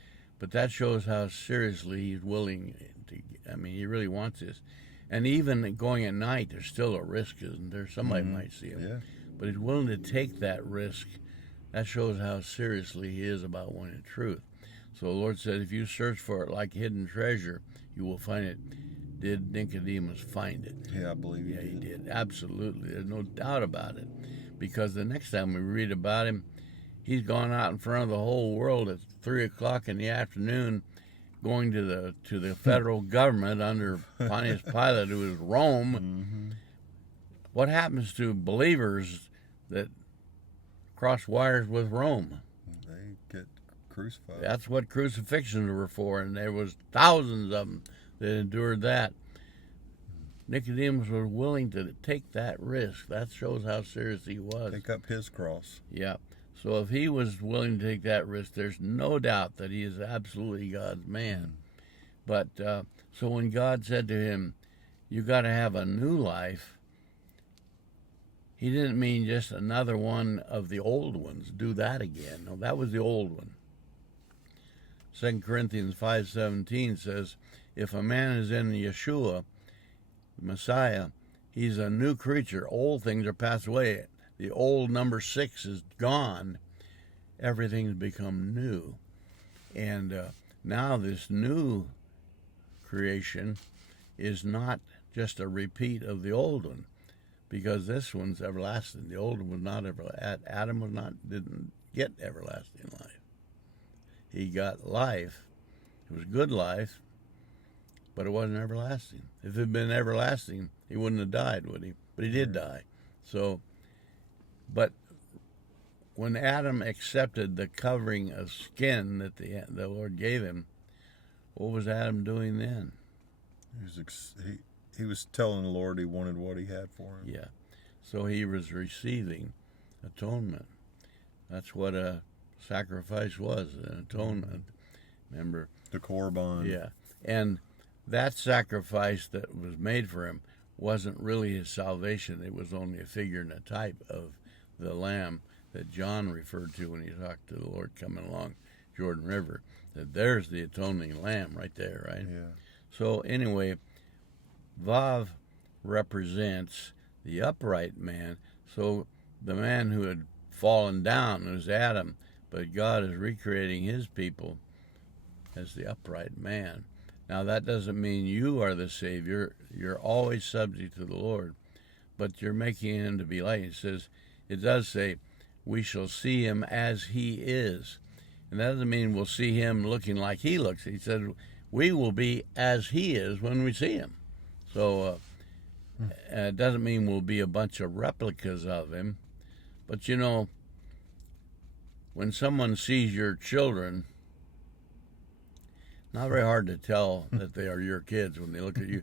but that shows how seriously he's willing to. I mean, he really wants this. And even going at night, there's still a risk, isn't there? Somebody might see him. Yeah. But he's willing to take that risk. That shows how seriously he is about wanting truth. So the Lord said, if you search for it like hidden treasure, you will find it. Did Nicodemus find it? Yeah, I believe he did. Absolutely. There's no doubt about it. Because the next time we read about him, he's gone out in front of the whole world at 3 o'clock in the afternoon, going to the federal government under Pontius Pilate, who is Rome. Mm-hmm. What happens to believers that cross wires with Rome? They get crucified. That's what crucifixions were for, and there was thousands of them that endured that. Nicodemus was willing to take that risk. That shows how serious he was. Take up his cross. Yeah. So if he was willing to take that risk, there's no doubt that he is absolutely God's man. But so when God said to him, you got to have a new life, he didn't mean just another one of the old ones. Do that again. No, that was the old one. 2 Corinthians 5:17 says, if a man is in Yeshua, the Messiah, he's a new creature. Old things are passed away. The old number 6 is gone. Everything's become new. And now this new creation is not just a repeat of the old one, because this one's everlasting. The old one was not everlasting. Adam didn't get everlasting life. He got life. It was good life, but it wasn't everlasting. If it had been everlasting, he wouldn't have died, would he? But he did die. So, but when Adam accepted the covering of skin that the Lord gave him, what was Adam doing then? He was telling the Lord he wanted what he had for him. Yeah. So he was receiving atonement. That's what a sacrifice was, an atonement. Remember? The Korban. Yeah. And that sacrifice that was made for him wasn't really his salvation. It was only a figure and a type of the Lamb that John referred to when he talked to the Lord coming along Jordan River. That there's the atoning Lamb right there, right? Yeah. So anyway, Vav represents the upright man. So the man who had fallen down was Adam, but God is recreating his people as the upright man. Now, that doesn't mean you are the Savior. You're always subject to the Lord, but you're making him to be like. It does say, we shall see him as he is. And that doesn't mean we'll see him looking like he looks. He said, we will be as he is when we see him. So it doesn't mean we'll be a bunch of replicas of him. But, you know, when someone sees your children, not very hard to tell that they are your kids when they look at you,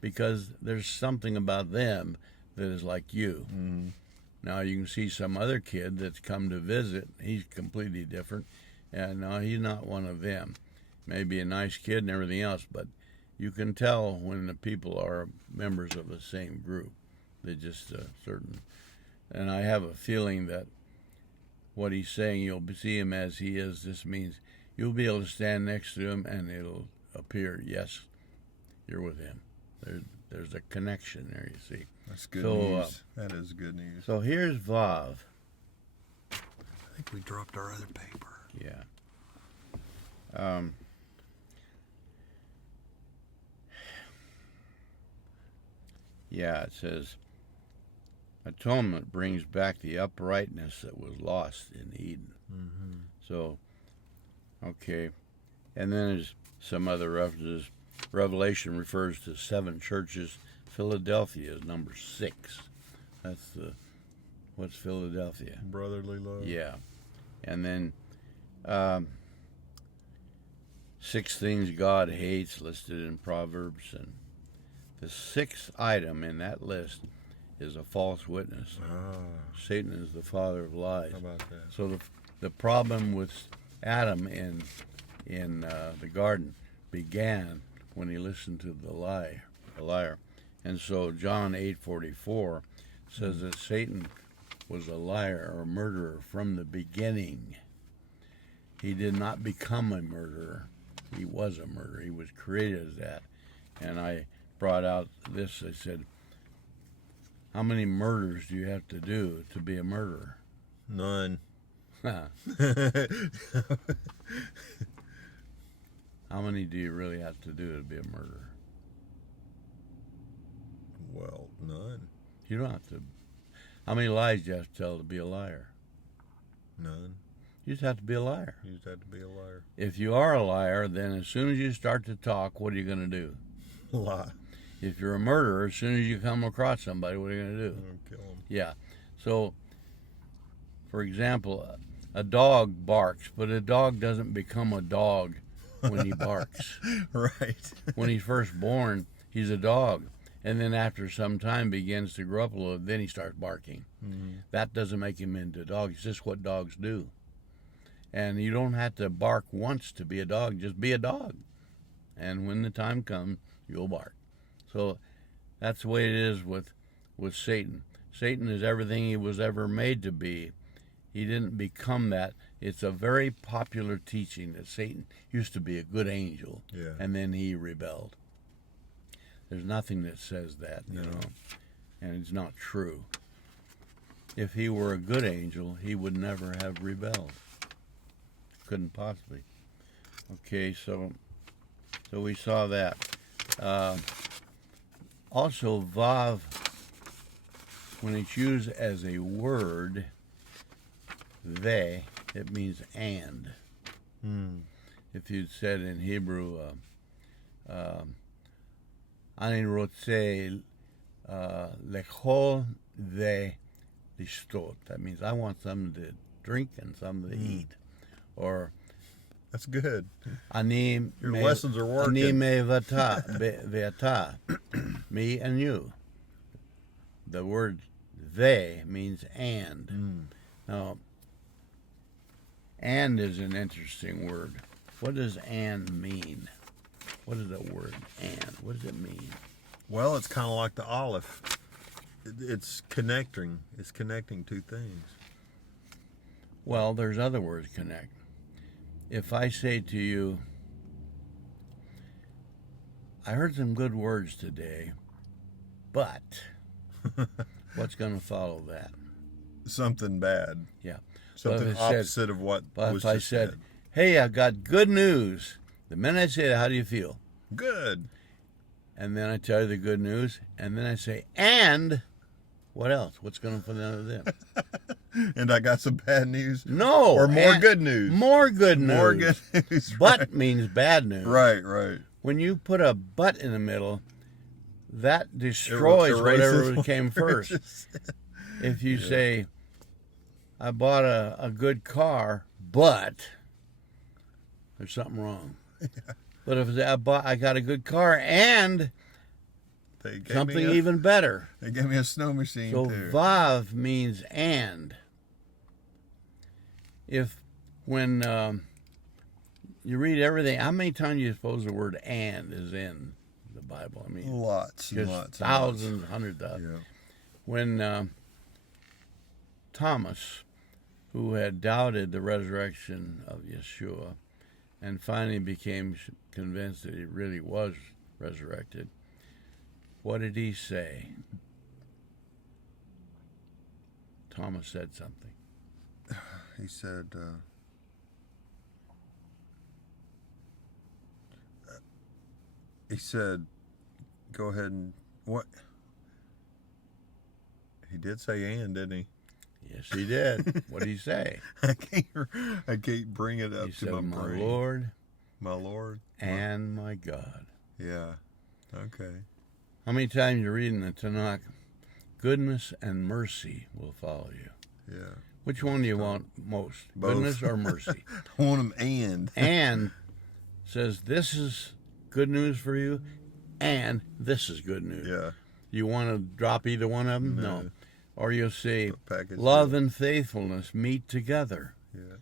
because there's something about them that is like you. Mm-hmm. Now, you can see some other kid that's come to visit. He's completely different. And no, he's not one of them. Maybe a nice kid and everything else, but you can tell when the people are members of the same group. They're just certain. And I have a feeling that what he's saying, you'll see him as he is, this means you'll be able to stand next to him and it'll appear, yes, you're with him. There's a connection there, you see. That's good news. That is good news. So here's Vav. I think we dropped our other paper. Yeah. Yeah, it says, atonement brings back the uprightness that was lost in Eden. Mm-hmm. So, okay. And then there's some other references. Revelation refers to 7 churches. Philadelphia is number 6. That's what's Philadelphia? Brotherly love. Yeah. And then 6 things God hates listed in Proverbs. And the 6th item in that list is a false witness. Ah, Satan is the father of lies. how about that? So the problem with Adam in the garden began when he listened to the liar. And so John 8:44 says that Satan was a liar or a murderer from the beginning. He did not become a murderer. He was a murderer. He was created as that. And I brought out this. I said, how many murders do you have to do to be a murderer? None. How many do you really have to do to be a murderer? Well, none. You don't have to. How many lies do you have to tell to be a liar? None. You just have to be a liar. You just have to be a liar. If you are a liar, then as soon as you start to talk, what are you going to do? Lie. If you're a murderer, as soon as you come across somebody, what are you going to do? Kill them. Yeah. So, for example, a dog barks, but a dog doesn't become a dog when he barks. Right. When he's first born, he's a dog. And then after some time begins to grow up a little, then he starts barking. Mm-hmm. That doesn't make him into a dog. It's just what dogs do. And you don't have to bark once to be a dog. Just be a dog. And when the time comes, you'll bark. So that's the way it is with Satan. Satan is everything he was ever made to be. He didn't become that. It's a very popular teaching that Satan used to be a good angel, Yeah. and then he rebelled. There's nothing that says that, you know, and it's not true. If he were a good angel, he would never have rebelled. Couldn't possibly. Okay, so we saw that. Also, Vav, when it's used as a word, it means and. Mm. If you'd said in Hebrew, Ani rotze lechol ve'lishtot. That means I want something to drink and something to eat. Or That's good. Ani Your lessons are working. Ani me ve'ata, me and you. The word "they" means and. Mm. Now, and is an interesting word. What does and mean? What is the word and? What does it mean? Well, it's kind of like the olive. It's connecting. It's connecting two things. Well, there's other words connect. If I say to you, I heard some good words today, but what's going to follow that? Something bad. Yeah. Something if I said- opposite of what But was if I just said, said. hey, I got good news, the minute I say that, how do you feel? Good. And then I tell you the good news, and then I say, and what else? What's going to follow them? And I got some bad news. No. Or more and- good news. More good news. More good news. But means bad news. Right, right. When you put a but in the middle, that destroys erases whatever came first. If you say, I bought a good car, but there's something wrong. But if I got a good car and They gave something me even better. They gave me a snow machine So too. vav means and. When you read everything, how many times do you suppose the word and is in the Bible? I mean, Lots and just lots. thousands, hundreds of. Yeah. When Thomas, who had doubted the resurrection of Yeshua and finally became convinced that he really was resurrected, what did he say? Thomas said something. He said, go ahead and what? He did say and, didn't he? Yes, he did. What did he say? I can't bring it up He to said, my my brain. Lord My Lord. and my God. Yeah. Okay. How many times you read in the Tanakh, goodness and mercy will follow you? Yeah. Which one do you want most? Both. Goodness or mercy? I want him and. And says, this is good news for you, and this is good news. Yeah. You want to drop either one of them? No. No. Or you'll say, Package love deal. and faithfulness meet together. Yeah.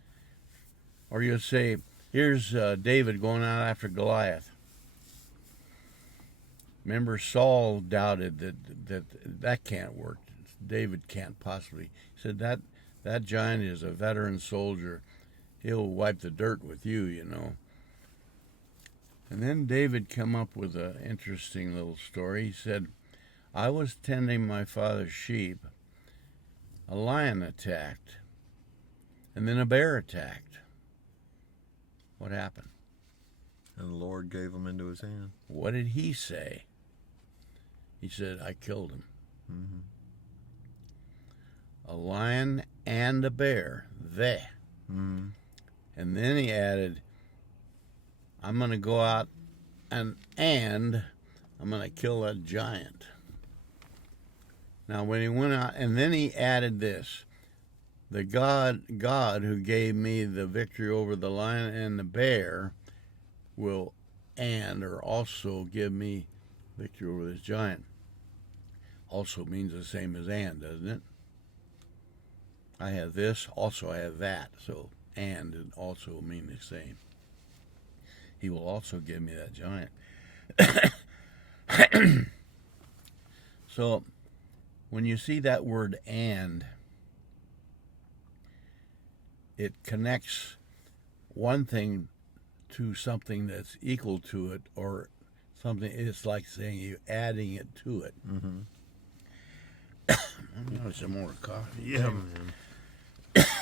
Or you'll say, here's David going out after Goliath. Remember, Saul doubted that can't work. David can't possibly. He said that giant is a veteran soldier. He'll wipe the dirt with you, you know. And then David come up with an interesting little story. He said, I was tending my father's sheep. A lion attacked. And then a bear attacked. What happened? And the Lord gave him into his hand. What did he say? He said, I killed him. Mm-hmm. A lion and a bear. They. Mm-hmm. And then he added, I'm going to go out and I'm going to kill that giant. Now, when he went out, and then he added this, the God who gave me the victory over the lion and the bear will or also give me victory over this giant. Also means the same as and, doesn't it? I have this, also I have that, so and also mean the same. He will also give me that giant. So, when you see that word and, it connects one thing to something that's equal to it, or something, it's like saying you're adding it to it. Mm-hmm. I'm gonna have some more coffee. Yeah, man.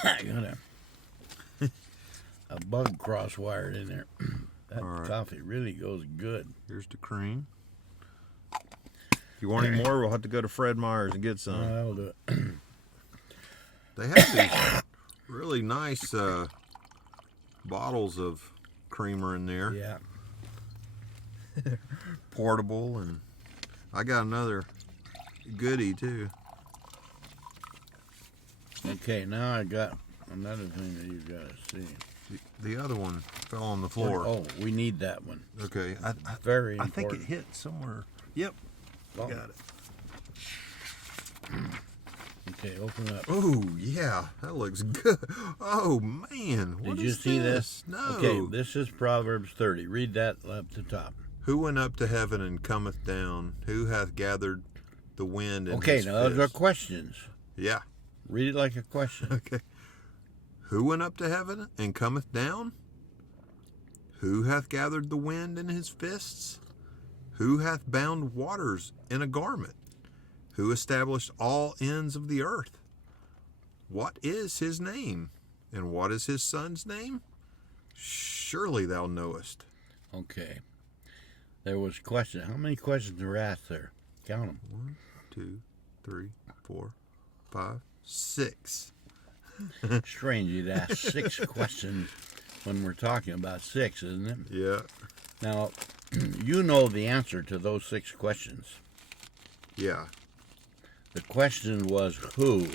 I got a bug cross-wired in there. That All right. coffee really goes good. Here's the cream. If you want any more, we'll have to go to Fred Meyer's and get some. That'll do it. They have these really nice bottles of creamer in there. Yeah. Portable, and I got another goodie too. Okay, now I got another thing that you gotta see. The other one fell on the floor. Oh, we need that one. Okay. Very I important. think it hit somewhere. Yep. Oh. Got it. Okay, open up. Oh, yeah. That looks good. Oh, man. What Did you is see this? No. Okay, this is Proverbs 30. Read that up to top. Who went up to heaven and cometh down? Who hath gathered the wind in Okay, his now those are fist? questions. Yeah. Read it like a question. Okay. Who went up to heaven and cometh down? Who hath gathered the wind in his fists? Who hath bound waters in a garment? Who established all ends of the earth? What is his name? And what is his son's name? Surely thou knowest. Okay. There was question. How many questions were asked there? Count them. 1, 2, 3, 4, 5, 6. Strange you'd ask 6 questions when we're talking about 6, isn't it? Yeah. Now, you know the answer to those 6 questions. Yeah. The question was who,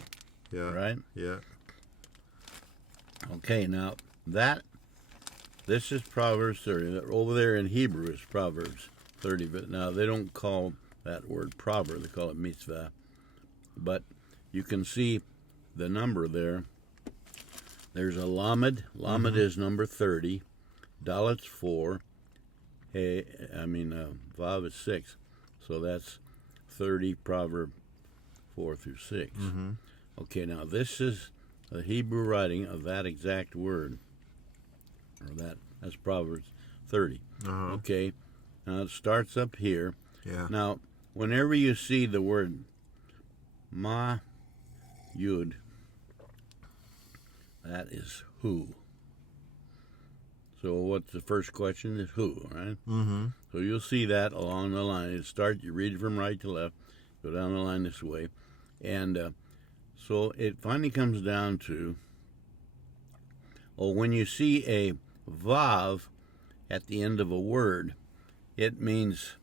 Yeah. right? Yeah. Okay, now this is Proverbs 30. Over there in Hebrew is Proverbs 30, but now they don't call that word proverb, they call it mitzvah. But you can see the number there. There's a lamed. Lamed is number 30. Dalet's 4. Vav is 6. So that's 30, Proverb 4 through 6. Mm-hmm. Okay, now this is the Hebrew writing of that exact word. That's Proverbs 30. Uh-huh. Okay, now it starts up here. Yeah. Now, whenever you see the word ma, yud, that is who. So what's the first question is who, right? Mm-hmm. So you'll see that along the line. You read it from right to left, go down the line this way. And so it finally comes down to, when you see a vav at the end of a word, it means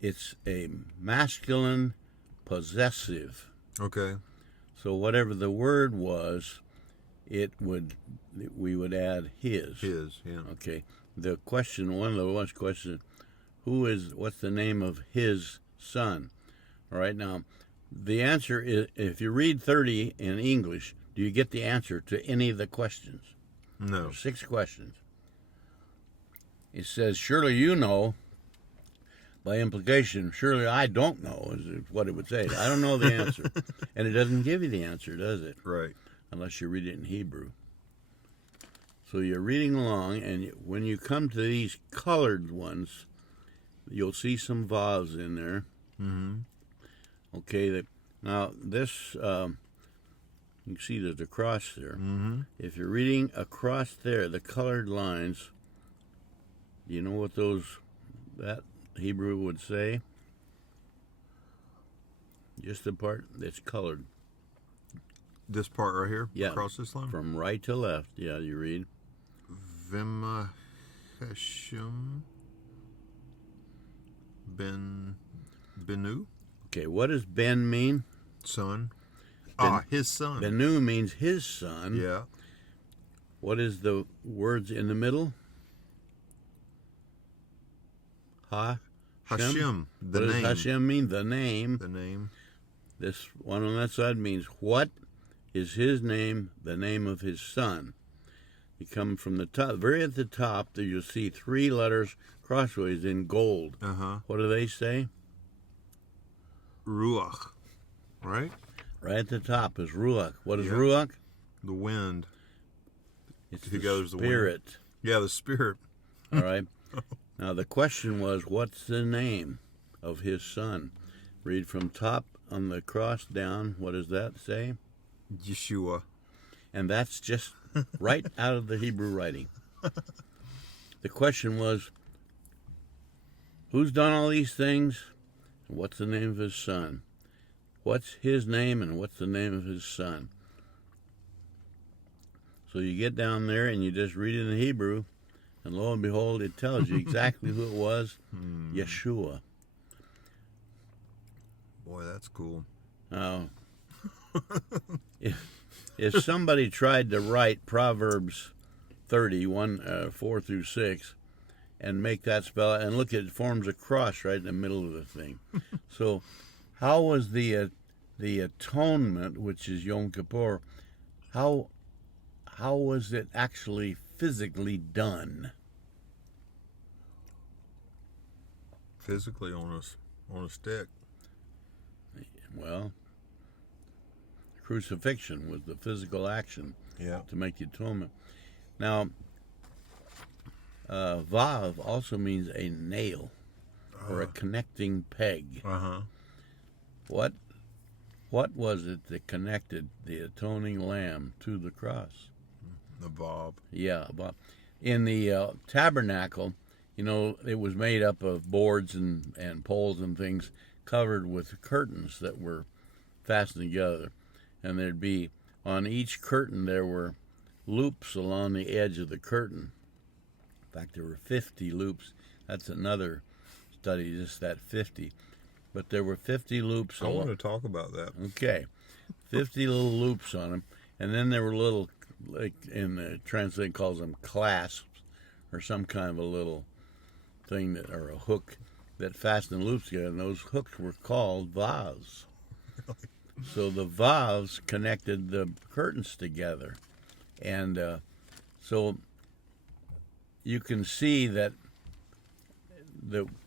it's a masculine possessive. Okay. So whatever the word was, we would add his. His, yeah. Okay. The question, one of the questions, what's the name of his son? All right. Now, the answer is, if you read 30 in English, do you get the answer to any of the questions? No. There's 6 questions. It says, surely you know. By implication, surely I don't know, is what it would say. I don't know the answer. And it doesn't give you the answer, does it? Right. Unless you read it in Hebrew. So you're reading along, and when you come to these colored ones, you'll see some vowels in there. Mm-hmm. Okay, now this, you can see there's a cross there. Mm-hmm. If you're reading across there, the colored lines, you know what that Hebrew would say? Just the part that's colored. This part right here? Yeah. Across this line? From right to left, yeah, you read. Vimaheshim Benu? Okay, what does Ben mean? Son. Ben- his son. Benu means his son. Yeah. What is the words in the middle? Hashem, the What name. does Hashem mean? The name. The name. This one on that side means what is his name, the name of his son. You come from the top, very at the top, there you'll see 3 letters crossways in gold. Uh-huh. What do they say? Ruach. Right? Right at the top is Ruach. What is Yeah. Ruach? The wind. It's Who the gathers the wind? spirit. Yeah, the spirit. All right. Now the question was, what's the name of his son? Read from top on the cross down. What does that say? Yeshua. And that's just right out of the Hebrew writing. The question was, who's done all these things? What's the name of his son? What's his name and what's the name of his son? So you get down there and you just read it in Hebrew, and lo and behold, it tells you exactly who it was. Yeshua. Boy, that's cool. Now, if somebody tried to write Proverbs 31, 4 through 6, and make that spell, and look, it forms a cross right in the middle of the thing. So, how was the atonement, which is Yom Kippur, how was it actually physically done? physically on a stick. Well, crucifixion was the physical action Yeah. to make the atonement. Now, vav also means a nail or a connecting peg. Uh-huh. What was it that connected the atoning lamb to the cross? The Bob. Yeah, but in the tabernacle, it was made up of boards and poles and things covered with curtains that were fastened together. And there'd be, on each curtain, there were loops along the edge of the curtain. In fact, there were 50 loops. That's another study, just that 50. But there were 50 loops. I want to talk about that. Okay. 50 little loops on them. And then there were little, like in the translation calls them clasps, or some kind of a little thing or a hook that fastened loops together. And those hooks were called vavs. So the vavs connected the curtains together. And so you can see that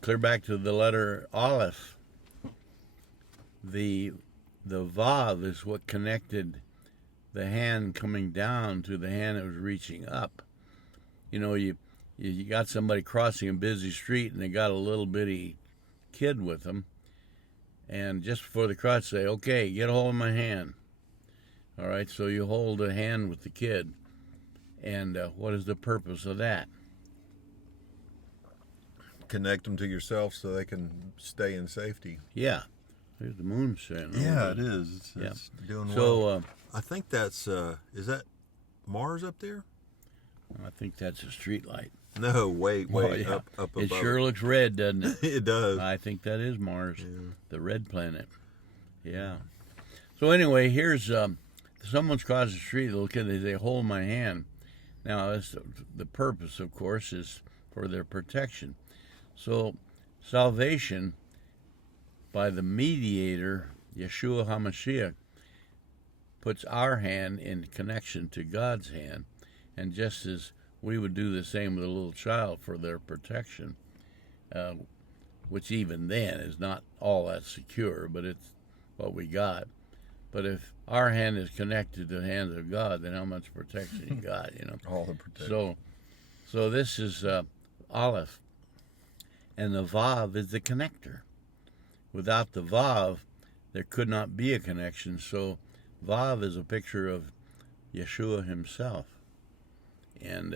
clear back to the letter Aleph, the vav is what connected the hand coming down to the hand that was reaching up. You got somebody crossing a busy street and they got a little bitty kid with them, and just before the cross say, okay, get a hold of my hand. All right, so you hold a hand with the kid, and what is the purpose of that? Connect them to yourself so they can stay in safety. Yeah, there's the moon saying. Yeah, it is. It's doing well. So I think that's, is that Mars up there? I think that's a street light. No, wait, Oh, yeah. up It above. sure looks red, doesn't it? It does. I think that is Mars, Yeah. the red planet. Yeah. So anyway, here's someone's crossing the street. They look at it, they hold my hand. Now, the purpose, of course, is for their protection. So salvation by the mediator, Yeshua HaMashiach, puts our hand in connection to God's hand. And just as we would do the same with a little child for their protection, which even then is not all that secure, but it's what we got. But if our hand is connected to the hands of God, then how much protection you got, All the protection. So this is Aleph, and the Vav is the connector. Without the Vav, there could not be a connection. So Vav is a picture of Yeshua himself. And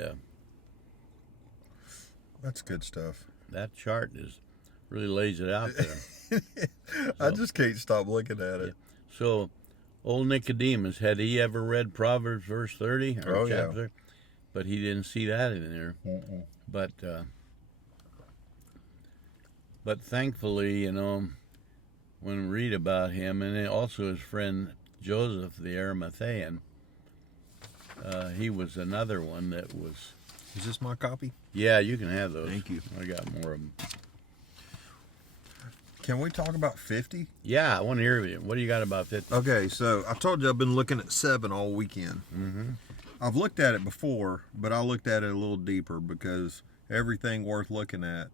That's good stuff. that chart really lays it out there. I just can't stop looking at it. So, old Nicodemus, had he ever read Proverbs verse 30 or Oh, yeah. chapter? But he didn't see that in there. Mm-mm. But thankfully, when we read about him, and then also his friend Joseph the Arimathean, he was another one that was. Is this my copy? Yeah, you can have those. Thank you. I got more of them. Can we talk about 50? Yeah, I want to hear you. What do you got about 50? Okay, so I told you I've been looking at 7 all weekend. Mm-hmm. I've looked at it before, but I looked at it a little deeper because everything worth looking at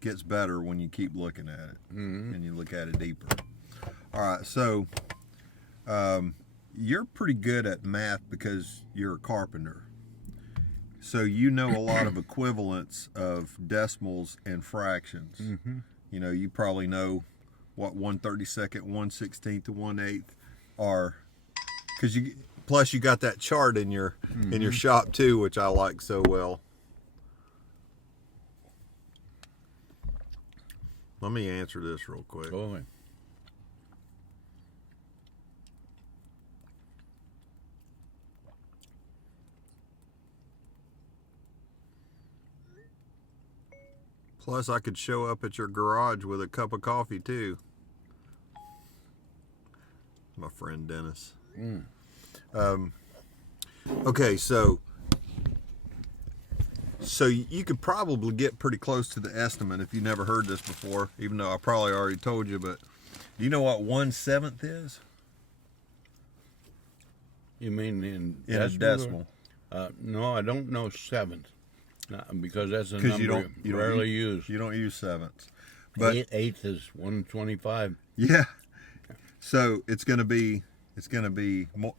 gets better when you keep looking at it and you look at it deeper. All right, so you're pretty good at math because you're a carpenter. So you know a lot of equivalents of decimals and fractions. Mm-hmm. You probably know what 1/32, 1/16, and 1/8 are, because plus you got that chart in your shop too, which I like so well. Let me answer this real quick. Go ahead. Plus, I could show up at your garage with a cup of coffee too. My friend Dennis. Okay, so you could probably get pretty close to the estimate if you never heard this before, even though I probably already told you. But do you know what 1/7 is? You mean in In a decimal. No, I don't know seventh. Because that's a 'Cause number you don't rarely used. You don't use sevenths. But Eighth is 125. yeah. So it's going to be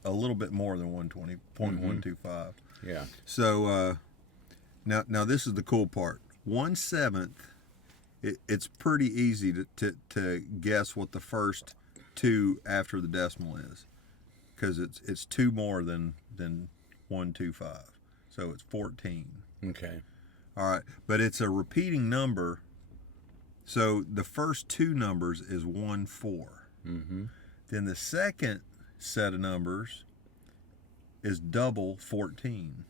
a little bit more than 120.125. Yeah. So now this is the cool part. 1/7, it's pretty easy to guess what the first two after the decimal is, because it's two more than 125. So it's 14. Okay. All right, but it's a repeating number. So the first two numbers is 1, 4. Mm-hmm. Then the second set of numbers is double 14,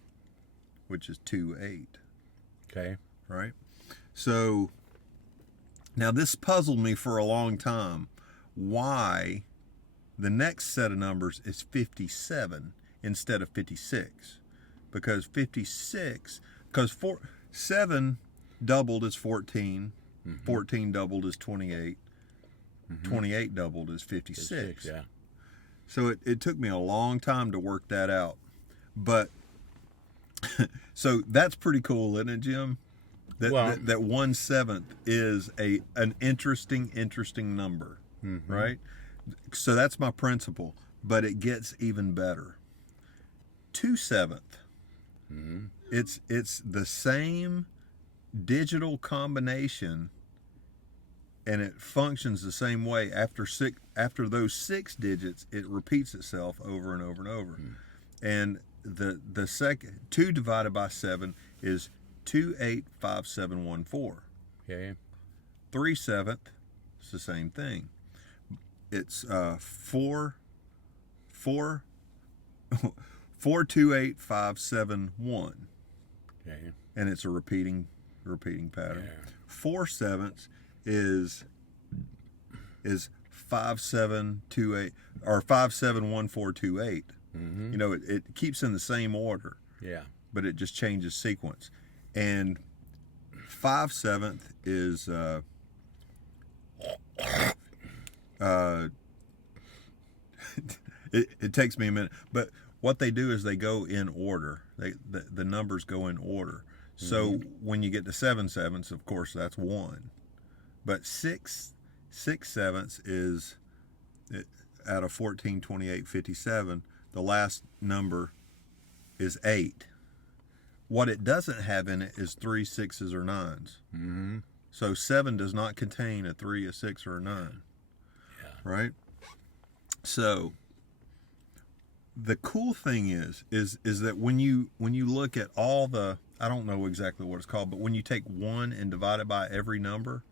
which is 2, 8. Okay. Right? So now this puzzled me for a long time. Why the next set of numbers is 57 instead of 56? Because 7 doubled is 14, 14 doubled is 28, 28 doubled is 56. Yeah. So it took me a long time to work that out. But so that's pretty cool, isn't it, Jim? That 1/7 is an interesting number, right? So that's my principle, but it gets even better. 2/7. It's the same digital combination, and it functions the same way. After those 6 digits, it repeats itself over and over and over. And the second 2 divided by 7 is 285714. Okay. 3/7, it's the same thing. It's 428571. Okay. And it's a repeating pattern. Yeah. 4/7 is 5728 or 571428. You know, it keeps in the same order, Yeah. but it just changes sequence. And 5/7 is it takes me a minute, but what they do is they go in order. The numbers go in order. So when you get to 7/7, of course, that's 1. But 6/7 is out of 14, 28, 57. The last number is 8. What it doesn't have in it is 3, 6s, or 9s. Mm-hmm. So 7 does not contain a 3, a 6, or a 9. Yeah. Right? So the cool thing is that when you look at all the, I don't know exactly what it's called, but when you take 1 and divide it by every number,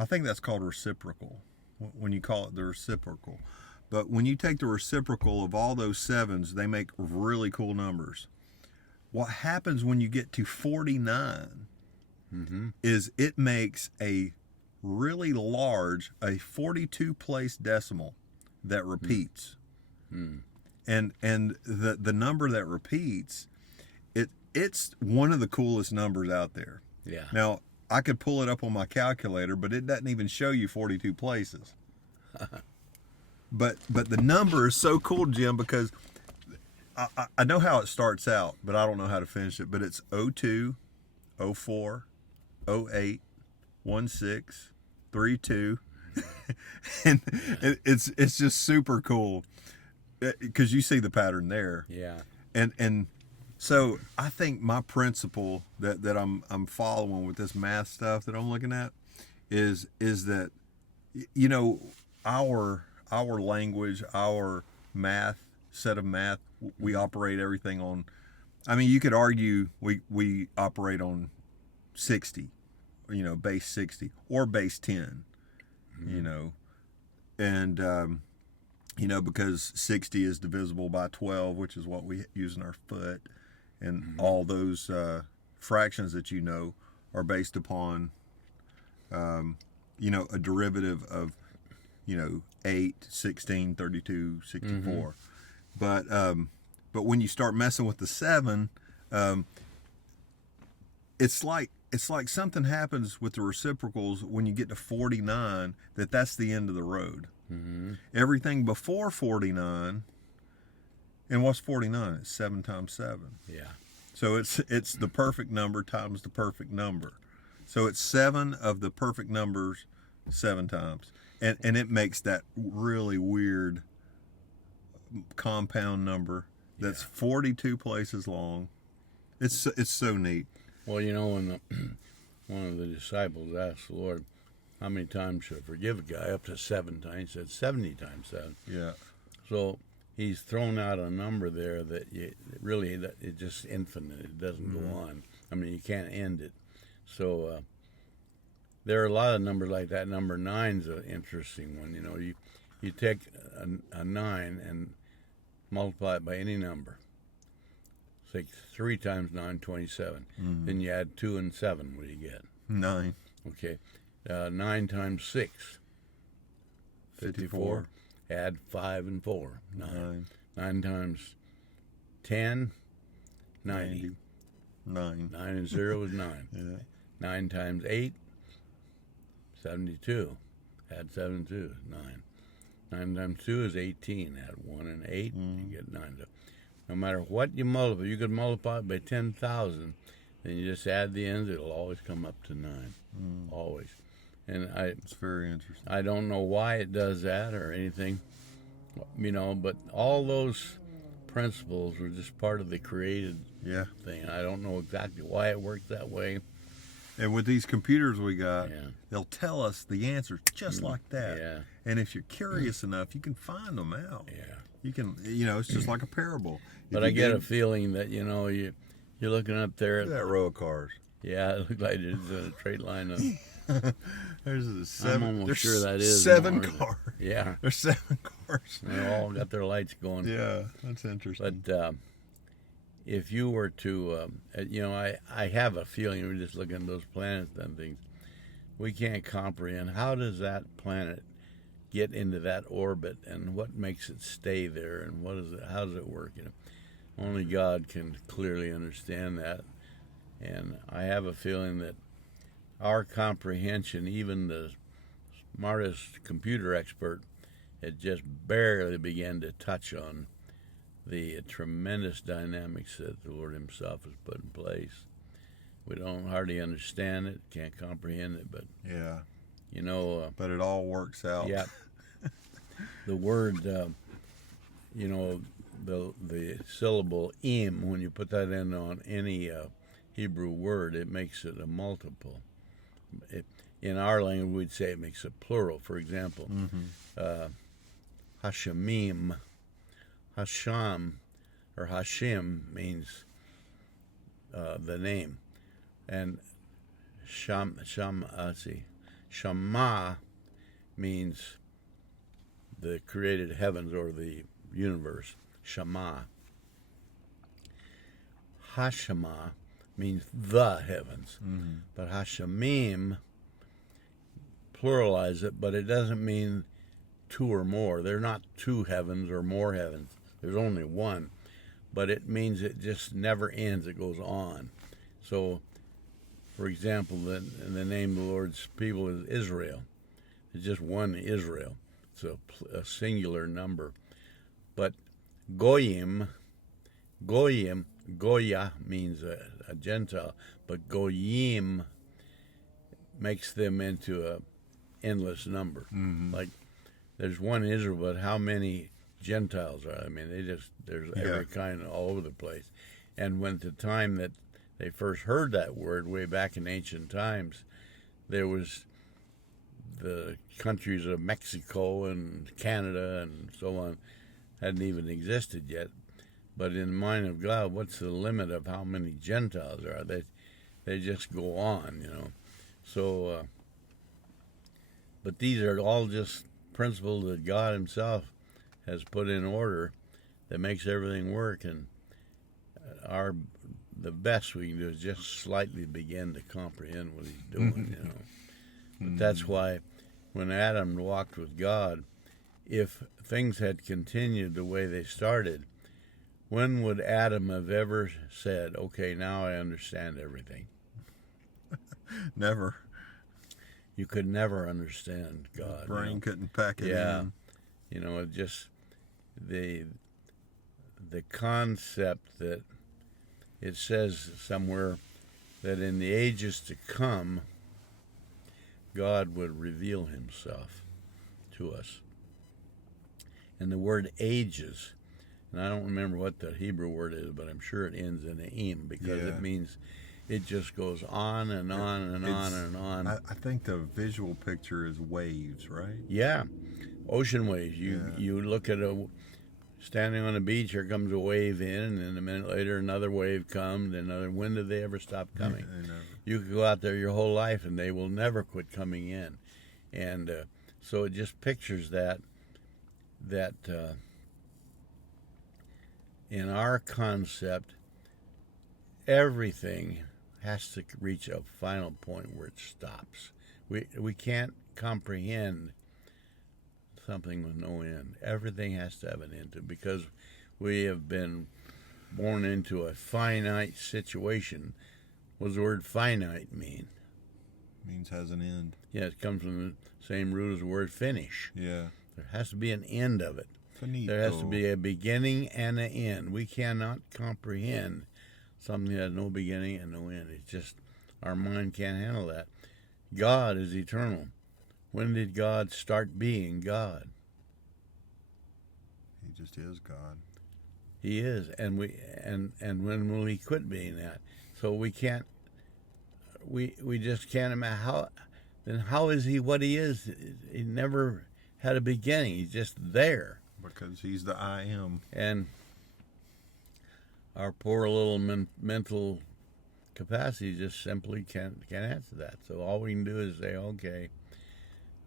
I think that's called reciprocal, when you call it the reciprocal. But when you take the reciprocal of all those 7s, they make really cool numbers. What happens when you get to 49 is it makes a really large, a 42 place decimal that repeats. And the number that repeats, it's one of the coolest numbers out there. Yeah. Now, I could pull it up on my calculator, but it doesn't even show you 42 places. But the number is so cool, Jim, because I know how it starts out, but I don't know how to finish it. But it's 02, 04, 08, 16, 32. And it's just super cool because you see the pattern there. Yeah. And so I think my principle that I'm following with this math stuff that I'm looking at is that, you know, our language, our set of math, we operate everything on. I mean, you could argue we operate on 60, you know, base 60 or base 10, you know, and you know, because 60 is divisible by 12, which is what we use in our foot. And all those fractions that you know are based upon, you know, a derivative of, you know, 8, 16, 32, 64. But when you start messing with the 7, it's like something happens with the reciprocals when you get to 49, that's the end of the road. Everything before 49. And what's 49? It's 7 times 7. Yeah. So it's the perfect number times the perfect number. So it's 7 of the perfect numbers 7 times. And it makes that really weird compound number that's 42 places long. It's so neat. Well, you know, when one of the disciples asked the Lord, how many times should I forgive a guy? Up to 7 times. He said 70 times 7. Yeah. So he's thrown out a number there that it's just infinite. It doesn't go on. I mean, you can't end it. So there are a lot of numbers like that. Number 9's an interesting one. You know, you take a 9 and multiply it by any number. Say 3 times 9, 27. Then you add 2 and 7. What do you get? 9. Okay. 9 times 6. 54. Add 5 and 4. 9. 9 times 10. 90. 9. 9 and 0 is 9. Yeah. 9 times 8. 72. Add 7 and 2. 9. 9 times 2 is 18. Add 1 and 8. You get 9. No matter what you multiply, you could multiply it by 10,000. Then you just add the ends. It'll always come up to 9. Always. And It's very interesting. I don't know why it does that or anything, you know, but all those principles were just part of the created Yeah. thing. I don't know exactly why it worked that way. And with these computers we got, Yeah. they'll tell us the answers just like that. Yeah. And if you're curious enough, you can find them out. Yeah. You can, it's just like a parable. But I get a feeling that, you know, you're looking up there Look at at, that row of cars. yeah, it looks like it's a straight line of, There's a 7. almost there's sure that is 7 more. cars. yeah, There's 7 cars. they all got their lights going. Yeah, that's interesting. But if you were to, you know, I have a feeling we're just looking at those planets and things. We can't comprehend how does that planet get into that orbit and what makes it stay there and how does it work? You know, only God can clearly understand that. And I have a feeling that our comprehension, even the smartest computer expert, had just barely began to touch on the tremendous dynamics that the Lord Himself has put in place. We don't hardly understand it, can't comprehend it, but Yeah, you know, but it all works out. yeah. The word, you know, the syllable im, when you put that in on any Hebrew word, it makes it a multiple. In our language, we'd say it makes it plural. For example, Hashemim, Hasham, or Hashim means the name, and Shama means the created heavens or the universe. Shama. Hashema means the heavens. But Hashamim, pluralize it, but it doesn't mean 2 or more. They're not 2 heavens or more heavens. There's only one. But it means it just never ends. It goes on. So, for example, the name of the Lord's people is Israel. It's just one Israel. It's a singular number. But Goyim, Goya means a Gentile, but Goyim makes them into a endless number. Like there's one Israel, but how many Gentiles are? I mean, there's every kind all over the place. And when the time that they first heard that word, way back in ancient times, there was the countries of Mexico and Canada and so on hadn't even existed yet. But in the mind of God, what's the limit of how many Gentiles there are? They just go on, you know. So, but these are all just principles that God Himself has put in order that makes everything work. And the best we can do is just slightly begin to comprehend what He's doing, you know. But that's why when Adam walked with God, if things had continued the way they started, when would Adam have ever said, okay, now I understand everything? Never. You could never understand God. Brain couldn't pack it Yeah. in. You know, it just the concept that it says somewhere that in the ages to come, God would reveal himself to us. And the word ages, and I don't remember what the Hebrew word is, but I'm sure it ends in a im, because Yeah. it means it just goes on and on and on and on. I think the visual picture is waves, right? Yeah, ocean waves. You look at standing on a beach, here comes a wave in, and then a minute later another wave comes, another. When do they ever stop coming? They never. You could go out there your whole life and they will never quit coming in. And so it just pictures that in our concept, everything has to reach a final point where it stops. We can't comprehend something with no end. Everything has to have an end to it, because we have been born into a finite situation. What does the word finite mean? Means has an end. Yeah, it comes from the same root as the word finish. Yeah. There has to be an end of it. Finito. There has to be a beginning and an end. We cannot comprehend something that has no beginning and no end. It's just, our mind can't handle that. God is eternal. When did God start being God? He just is God. He is, and when will he quit being that? So we can't. We just can't imagine how. Then how is he what he is? He never had a beginning. He's just there. Because he's the I am. And our poor little mental capacity just simply can't answer that. So all we can do is say, okay,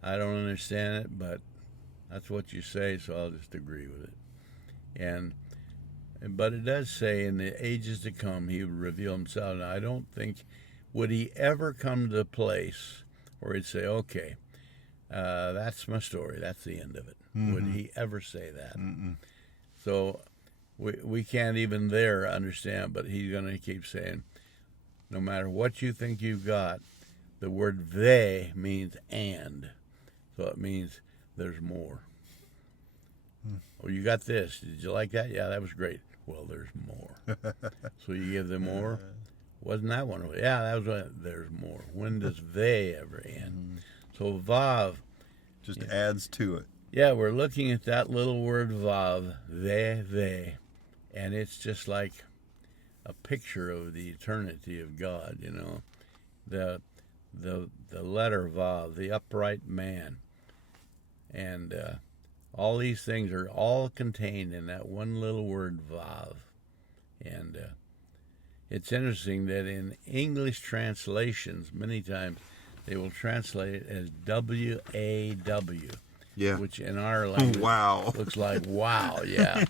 I don't understand it, but that's what you say, so I'll just agree with it. But it does say in the ages to come he would reveal himself. Now I don't think, would he ever come to the place where he'd say, okay, that's my story, that's the end of it. Mm-hmm. Would he ever say that? Mm-mm. So we can't even there understand, but he's going to keep saying, no matter what you think you've got, the word they means and. So it means there's more. Oh, you got this. Did you like that? Yeah, that was great. Well, there's more. So you give them more? Wasn't that wonderful? Yeah, that was one. There's more. When does they ever end? So Vav just adds to it. Yeah, we're looking at that little word Vav, they, and it's just like a picture of the eternity of God, you know. The letter Vav, the upright man. And all these things are all contained in that one little word Vav. And it's interesting that in English translations, many times they will translate it as W-A-W. Yeah. Which in our language looks like wow, yeah.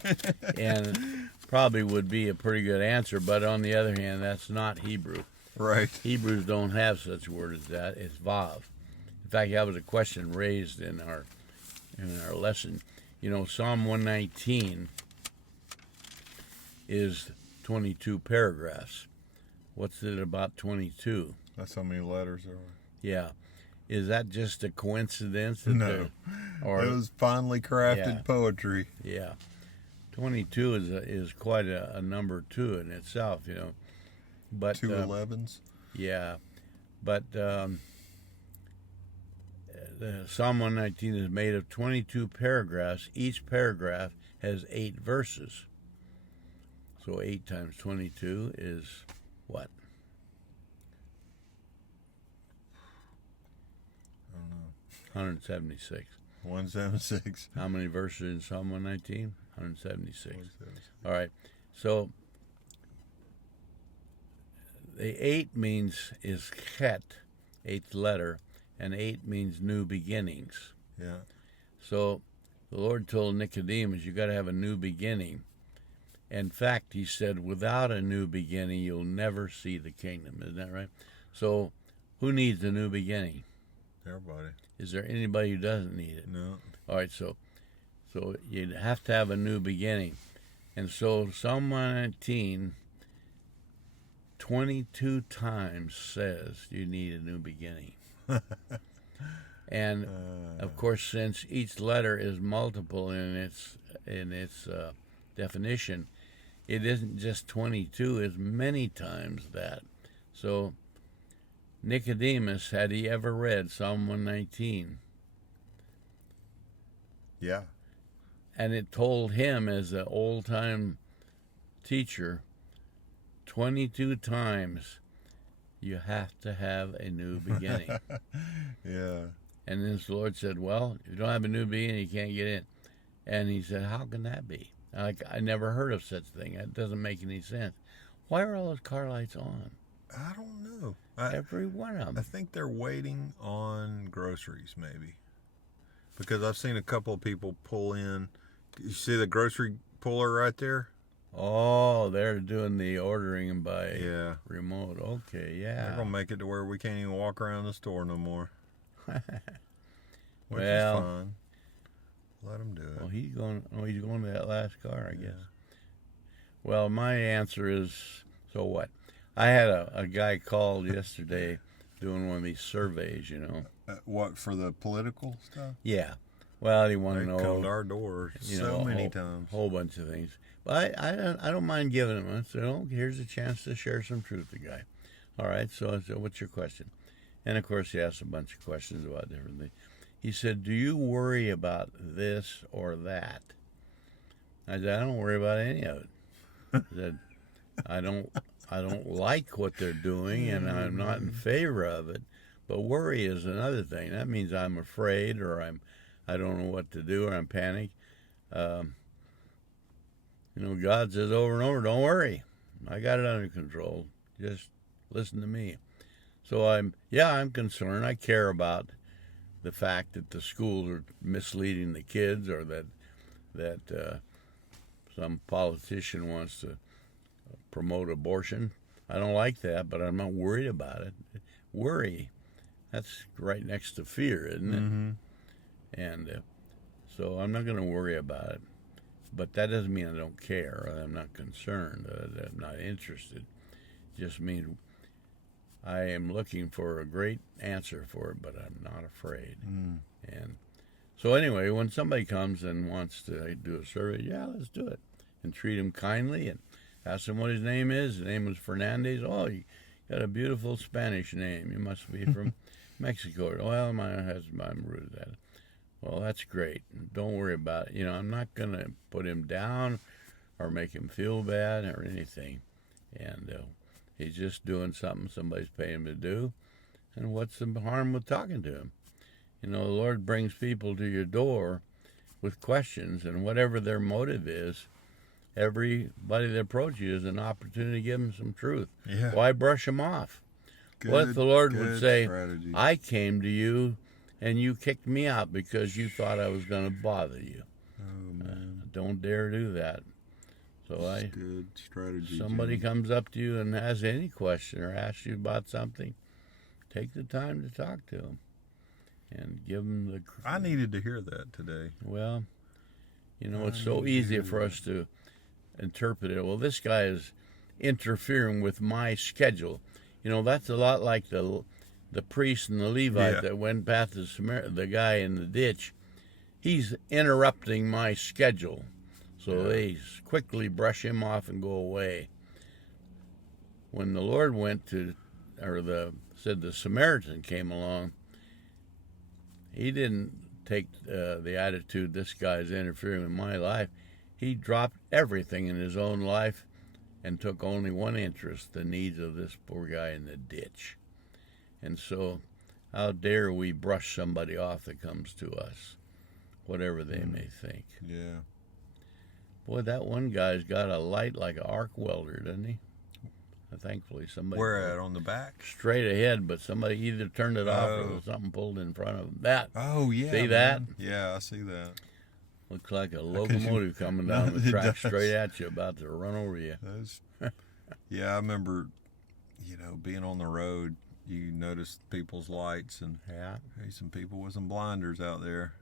And probably would be a pretty good answer, but on the other hand, that's not Hebrew. Right. Hebrews don't have such a word as that. It's Vav. In fact, that was a question raised in our lesson. You know, Psalm 119 is 22 paragraphs. What's it about 22? That's how many letters there are. Yeah. Is that just a coincidence? No. Or, it was finely crafted poetry. Yeah. 22 is quite a number, too, in itself, you know. But 2 11s? Yeah. But Psalm 119 is made of 22 paragraphs. Each paragraph has 8 verses. So 8 times 22 is what? I don't know. 176. 176. How many verses in Psalm 119? 176. All right. So the 8 is chet, 8th letter, and 8 means new beginnings. Yeah. So the Lord told Nicodemus, you got to have a new beginning. In fact, he said, without a new beginning, you'll never see the kingdom. Isn't that right? So who needs a new beginning? Everybody. Is there anybody who doesn't need it? No. All right, so you'd have to have a new beginning. And so Psalm 119, 22 times says you need a new beginning. And of course, since each letter is multiple in its definition, it isn't just 22, it's many times that. So Nicodemus, had he ever read Psalm 119? Yeah. And it told him, as an old-time teacher, 22 times you have to have a new beginning. Yeah. And then the Lord said, well, if you don't have a new beginning, you can't get in. And he said, how can that be? I never heard of such a thing. That doesn't make any sense. Why are all those car lights on? I don't know. Every one of them. I think they're waiting on groceries, maybe. Because I've seen a couple of people pull in. You see the grocery puller right there? Oh, they're doing the ordering by Yeah. remote. Okay, They're yeah. going to make it to where we can't even walk around the store no more. Which Well, is fine. Let them do it. Well, he's going to that last car, I Yeah. guess. Well, my answer is, so what? I had a guy called yesterday doing one of these surveys, you know. What, for the political stuff? Yeah. Well, he They wanted to come to know, our door you so know, many a times. whole bunch of things. But I don't mind giving him one. So here's a chance to share some truth, the guy. All right, so what's your question? And, of course, he asked a bunch of questions about different things. He said, do you worry about this or that? I said, I don't worry about any of it. I said, I don't like what they're doing, and I'm not in favor of it. But worry is another thing. That means I'm afraid, or I don't know what to do, or I'm panicked. You know, God says over and over, don't worry. I got it under control. Just listen to me. So I'm concerned. I care about the fact that the schools are misleading the kids, or that some politician wants to promote abortion. I don't like that, but I'm not worried about it. Worry, that's right next to fear, isn't it? Mm-hmm. And so I'm not going to worry about it. But that doesn't mean I don't care, or I'm not concerned, that I'm not interested. It just means I am looking for a great answer for it, but I'm not afraid. Mm. And so anyway, when somebody comes and wants to do a survey, yeah, let's do it. And treat him kindly and ask him what his name is. His name was Fernandez. Oh, you got a beautiful Spanish name. You must be from Mexico. Well, I'm rooted at it. Well, that's great. Don't worry about it. You know, I'm not going to put him down or make him feel bad or anything. And he's just doing something somebody's paying him to do. And what's the harm with talking to him? You know, the Lord brings people to your door with questions, and whatever their motive is, everybody that approaches you is an opportunity to give them some truth. Yeah. Why brush them off? What if the Lord would say, strategy. I came to you and you kicked me out because you thought I was going to bother you? Oh, man. Don't dare do that. So That's good strategy. somebody Jimmy. comes up to you and has any question or asks you about something, take the time to talk to them and give them the... I needed to hear that today. Well, you know, it's I so need to easy hear for that. us to interpret it. Well, this guy is interfering with my schedule. You know, that's a lot like the priest and the Levite Yeah. that went past the guy in the ditch. He's interrupting my schedule. So Yeah. they quickly brush him off and go away. When the Lord said the Samaritan came along, he didn't take the attitude, this guy's interfering with my life. He dropped everything in his own life and took only one interest, the needs of this poor guy in the ditch. And so, how dare we brush somebody off that comes to us, whatever they may think. Yeah. Boy, that one guy's got a light like an arc welder, doesn't he? Thankfully, somebody... Where at? On the back? Straight ahead, but somebody either turned it off or Oh. something pulled in front of him. That Oh, yeah. See that? man. Yeah, I see that. looks like a locomotive coming down the It track does. straight at you, about to run over you. Yeah, I remember, being on the road, you notice people's lights, and Yeah. hey, some people with some blinders out there.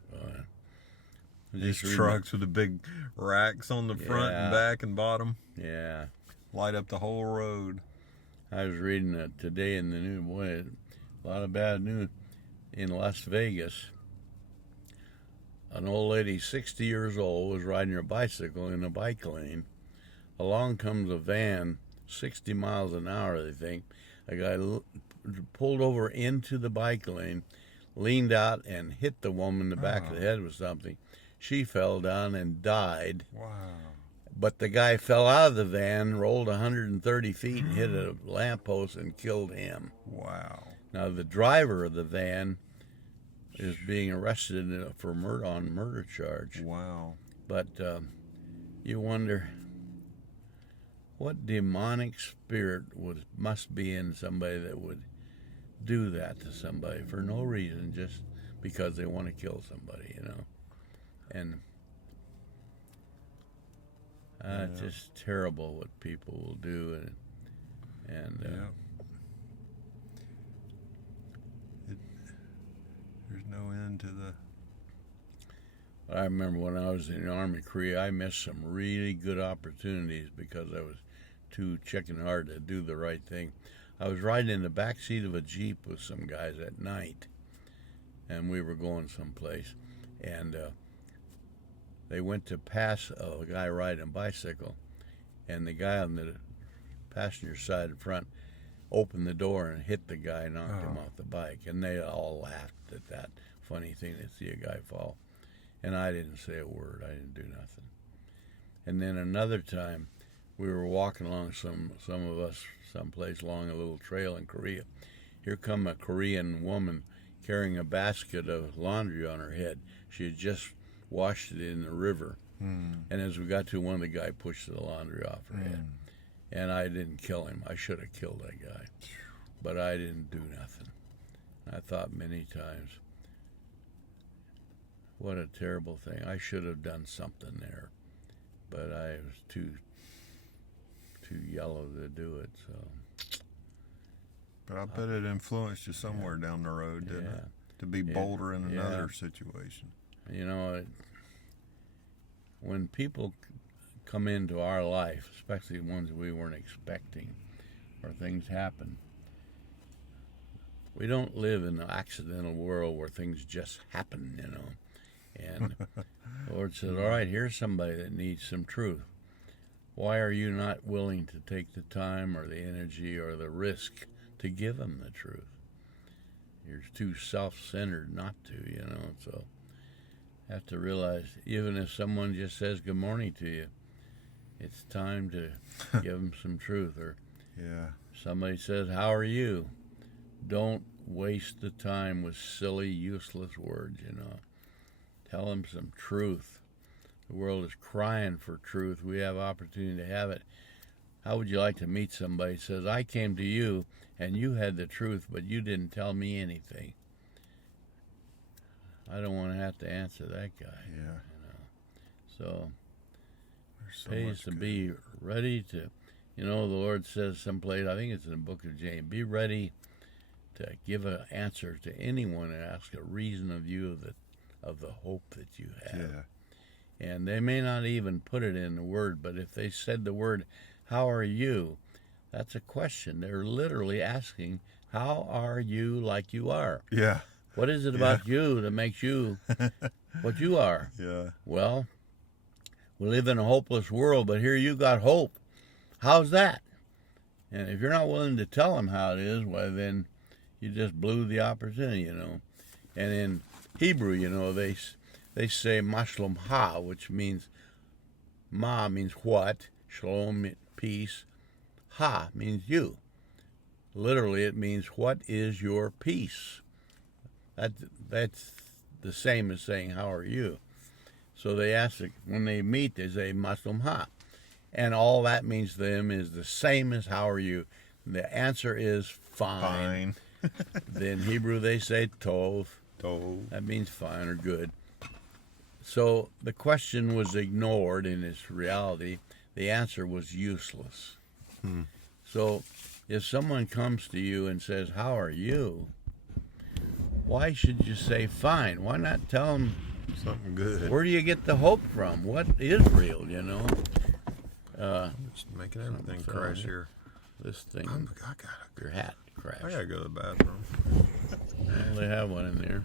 Just These reading- trucks with the big racks on the front Yeah. and back and bottom Yeah. light up the whole road. I was reading today in the news, boy, a lot of bad news. In Las Vegas, an old lady, 60 years old, was riding her bicycle in a bike lane. Along comes a van, 60 miles an hour, they think. A guy pulled over into the bike lane, leaned out, and hit the woman in the back of the head with something. She fell down and died. Wow. But the guy fell out of the van, rolled 130 feet, and hit a lamppost and killed him. Wow. Now, the driver of the van is being arrested for murder charge. Wow. But you wonder what demonic spirit must be in somebody that would do that to somebody for no reason, just because they want to kill somebody, you know. And it's just terrible what people will do, and there's no end to the. I remember when I was in the Army Korea, I missed some really good opportunities because I was too chicken hard to do the right thing. I was riding in the back seat of a Jeep with some guys at night, and we were going someplace, and they went to pass a guy riding a bicycle, and the guy on the passenger side in front opened the door and hit the guy, knocked him off the bike, and they all laughed at that funny thing to see a guy fall. And I didn't say a word. I didn't do nothing. And then another time, we were walking along some of us someplace along a little trail in Korea. Here come a Korean woman carrying a basket of laundry on her head. She had just washed it in the river. And as we got to, one of the guy pushed the laundry off her head. And I didn't kill him. I should have killed that guy. But I didn't do nothing. I thought many times, what a terrible thing. I should have done something there. But I was too yellow to do it, so. But I bet it influenced you somewhere down the road, didn't it? To be bolder in another situation. You know, when people come into our life, especially ones we weren't expecting, or things happen, we don't live in an accidental world where things just happen, you know. And the Lord said, all right, here's somebody that needs some truth. Why are you not willing to take the time or the energy or the risk to give them the truth? You're too self-centered not to, you know. So you have to realize, even if someone just says good morning to you, it's time to give them some truth. Or somebody says, how are you? Don't waste the time with silly, useless words, you know. Tell them some truth. The world is crying for truth. We have opportunity to have it. How would you like to meet somebody who says, I came to you and you had the truth, but you didn't tell me anything? I don't want to have to answer that guy. Yeah. You know? So So pays to be ready to, you know, the Lord says someplace, I think it's in the book of James, be ready to give an answer to anyone and ask a reason of you of the hope that you have. Yeah. And they may not even put it in the word, but if they said the word, how are you? That's a question. They're literally asking, how are you like you are? Yeah. What is it about you that makes you what you are? Yeah. Well, we live in a hopeless world, but here you got hope. How's that? And if you're not willing to tell them how it is, well, then you just blew the opportunity, you know. And in Hebrew, you know, they say Mashlom Ha, which means Ma means what, Shalom peace, Ha means you. Literally, it means what is your peace. That's the same as saying how are you. So they ask when they meet, they say Mashlom Ha, and all that means to them is the same as how are you. The answer is fine. Then Hebrew they say Tov. That means fine or good. So the question was ignored in its reality. The answer was useless. So if someone comes to you and says, how are you? Why should you say fine? Why not tell them something good? Where do you get the hope from? What is real, you know? It's making everything crash here. This thing, your hat crashed. I gotta go to the bathroom. Well, they have one in there.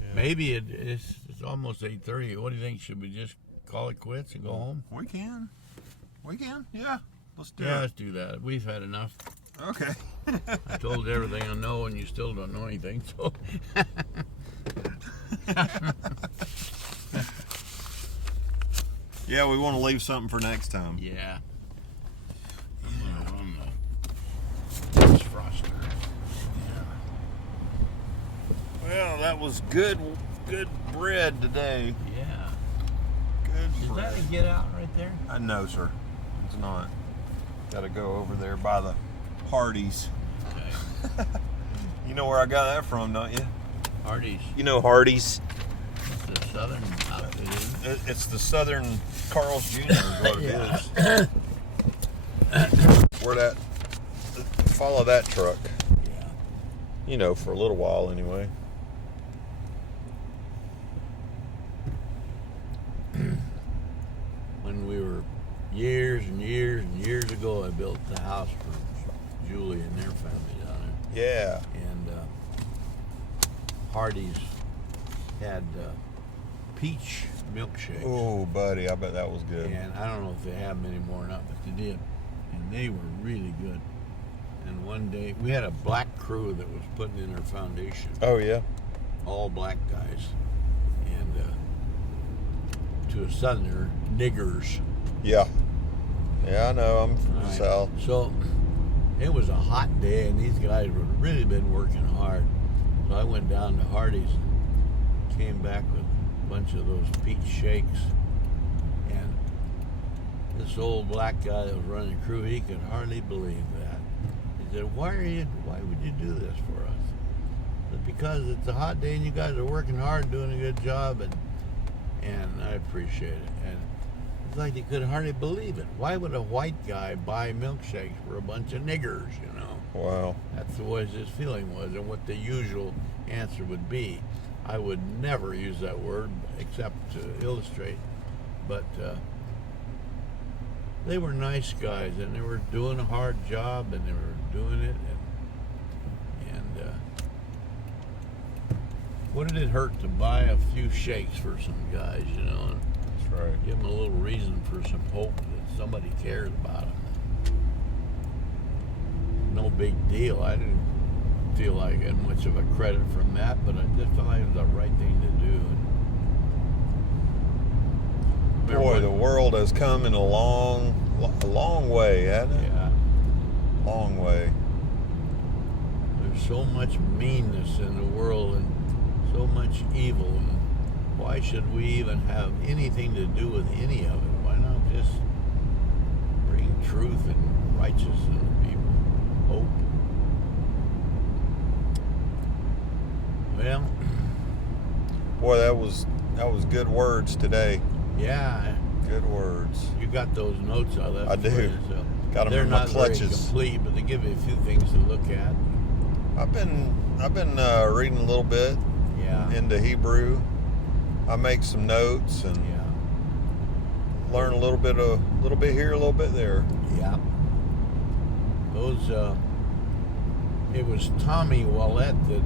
Yeah. Maybe it's almost 8:30. What do you think? Should we just call it quits and go home? We can. We can? Yeah. Let's do Yeah, it. let's do that. We've had enough. Okay. I told everything I know, and you still don't know anything. So, Yeah, we want to leave something for next time. yeah. On the froster. Well, that was good bread today. Yeah. Good Is bread. that a get out right there? No, sir. It's not. Got to go over there by the Hardee's. Okay. You know where I got that from, don't you? Hardee's. You know Hardee's. It's a southern outfit, isn't it? It's the Southern Carl's Jr. is what it Yeah. is. Where that? Follow that truck. Yeah. You know, for a little while anyway. When we were years and years and years ago, I built the house for Julie and their family down there. Yeah. And Hardee's had peach milkshakes. Oh, buddy, I bet that was good. And I don't know if they have them anymore or not, but they did. And they were really good. And one day, we had a black crew that was putting in our foundation. Oh, yeah. All black guys. And to a southerner, niggers. Yeah. Yeah, I know. I'm from the Right. South. So it was a hot day, and these guys had really been working hard. So I went down to Hardee's and came back with a bunch of those peach shakes. And this old black guy that was running the crew, he could hardly believe that. He said, why would you do this for us? I said, because it's a hot day and you guys are working hard, doing a good job, and I appreciate it. And it's like they could hardly believe it. Why would a white guy buy milkshakes for a bunch of niggers, you know? Wow. That's the way his feeling was, and what the usual answer would be. I would never use that word except to illustrate, but they were nice guys, and they were doing a hard job, and they were doing it, and what did it hurt to buy a few shakes for some guys, you know, and That's right. give them a little reason for some hope that somebody cares about them. No big deal. I didn't feel like I had much of a credit from that, but I just felt like it was the right thing to do. Boy, the world has come in a long way, hasn't it? Yeah. Long way. There's so much meanness in the world and so much evil, and why should we even have anything to do with any of it? Why not just bring truth and righteousness to people? Hope. Well, Boy, that was good words today. yeah, Good words. you got those notes I left. I for do. you, so Got 'em they're in my not very clutches. complete, but they give you a few things to look at. I've been reading a little bit Yeah. into Hebrew. I make some notes and Yeah. learn a little bit here, a little bit there. Yeah. Those, it was Tommy Wallette that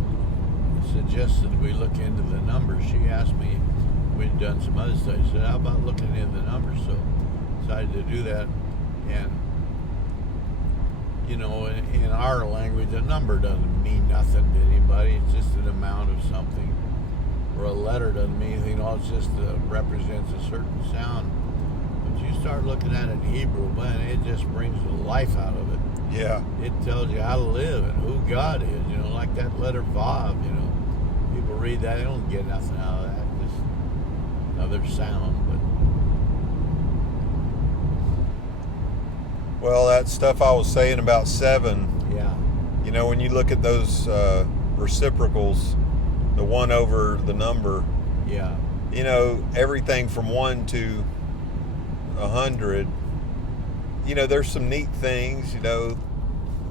suggested we look into the numbers. She asked me, we'd done some other stuff. She said, how about looking into the numbers? So decided to do that. And, you know, in our language, a number doesn't mean nothing to anybody. It's just an amount of something. Or a letter doesn't mean anything. All it's just represents a certain sound. But you start looking at it in Hebrew, man, it just brings the life out of it. Yeah. It tells you how to live and who God is, you know, like that letter Vav, you know. People read that, they don't get nothing out of that. Just another sound, Well, that stuff I was saying about 7, but yeah. you know, when you look at those reciprocals, the 1 over the number, Yeah. you know, everything from 1 to 100, you know, there's some neat things, you know,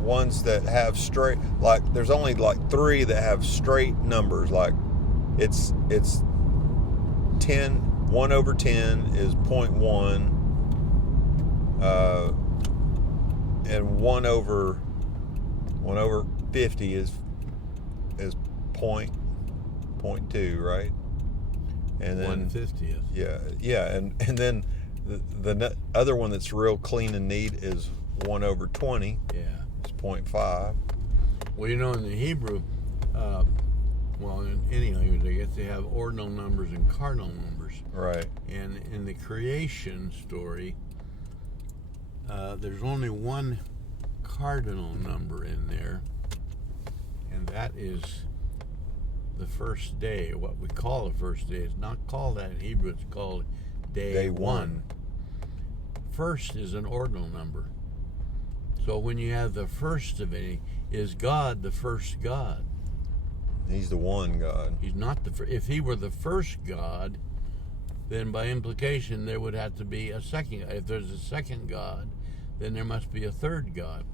ones that have straight, like there's only like 3 that have straight numbers, like it's 10, 1 over 10 is 0.1, and 1 over 50 is 0.2, right? And then 1/50th. yeah, and then The other one that's real clean and neat is 1/20. Yeah. It's 0.5. Well, in the Hebrew, in any language, I guess they have ordinal numbers and cardinal numbers. Right. And in the creation story, there's only one cardinal number in there, and that is the first day. What we call the first day is not called that in Hebrew. It's called day one. First is an ordinal number. So when you have the first of any, is God the first God? He's the one God. He's not the first. If he were the first God, then by implication there would have to be a second. If there's a second God, then there must be a third God.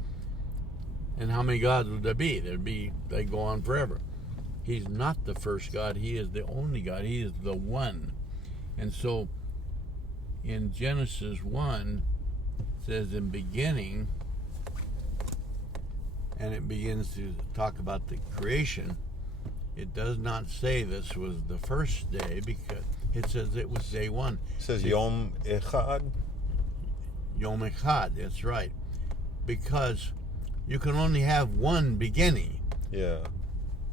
And how many gods would there be? They go on forever. He's not the first God. He is the only God. He is the one. And so in Genesis 1, it says in beginning, and it begins to talk about the creation. It does not say this was the first day, because it says it was day one. It says Yom Echad. Yom Echad, that's right. Because you can only have one beginning. Yeah.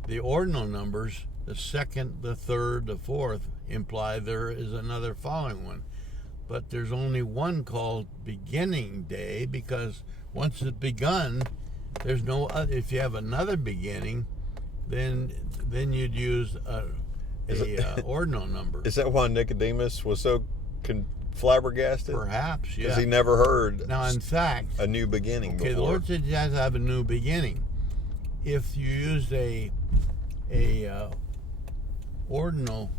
The ordinal numbers, the second, the third, the fourth, imply there is another following one. But there's only one called beginning day, because once it's begun, there's no other. If you have another beginning, then you'd use a ordinal number. Is that why Nicodemus was so flabbergasted? Perhaps, yeah. Because he never heard Now, in fact, a new beginning before. the Lord said you have to have a new beginning. If you use ordinal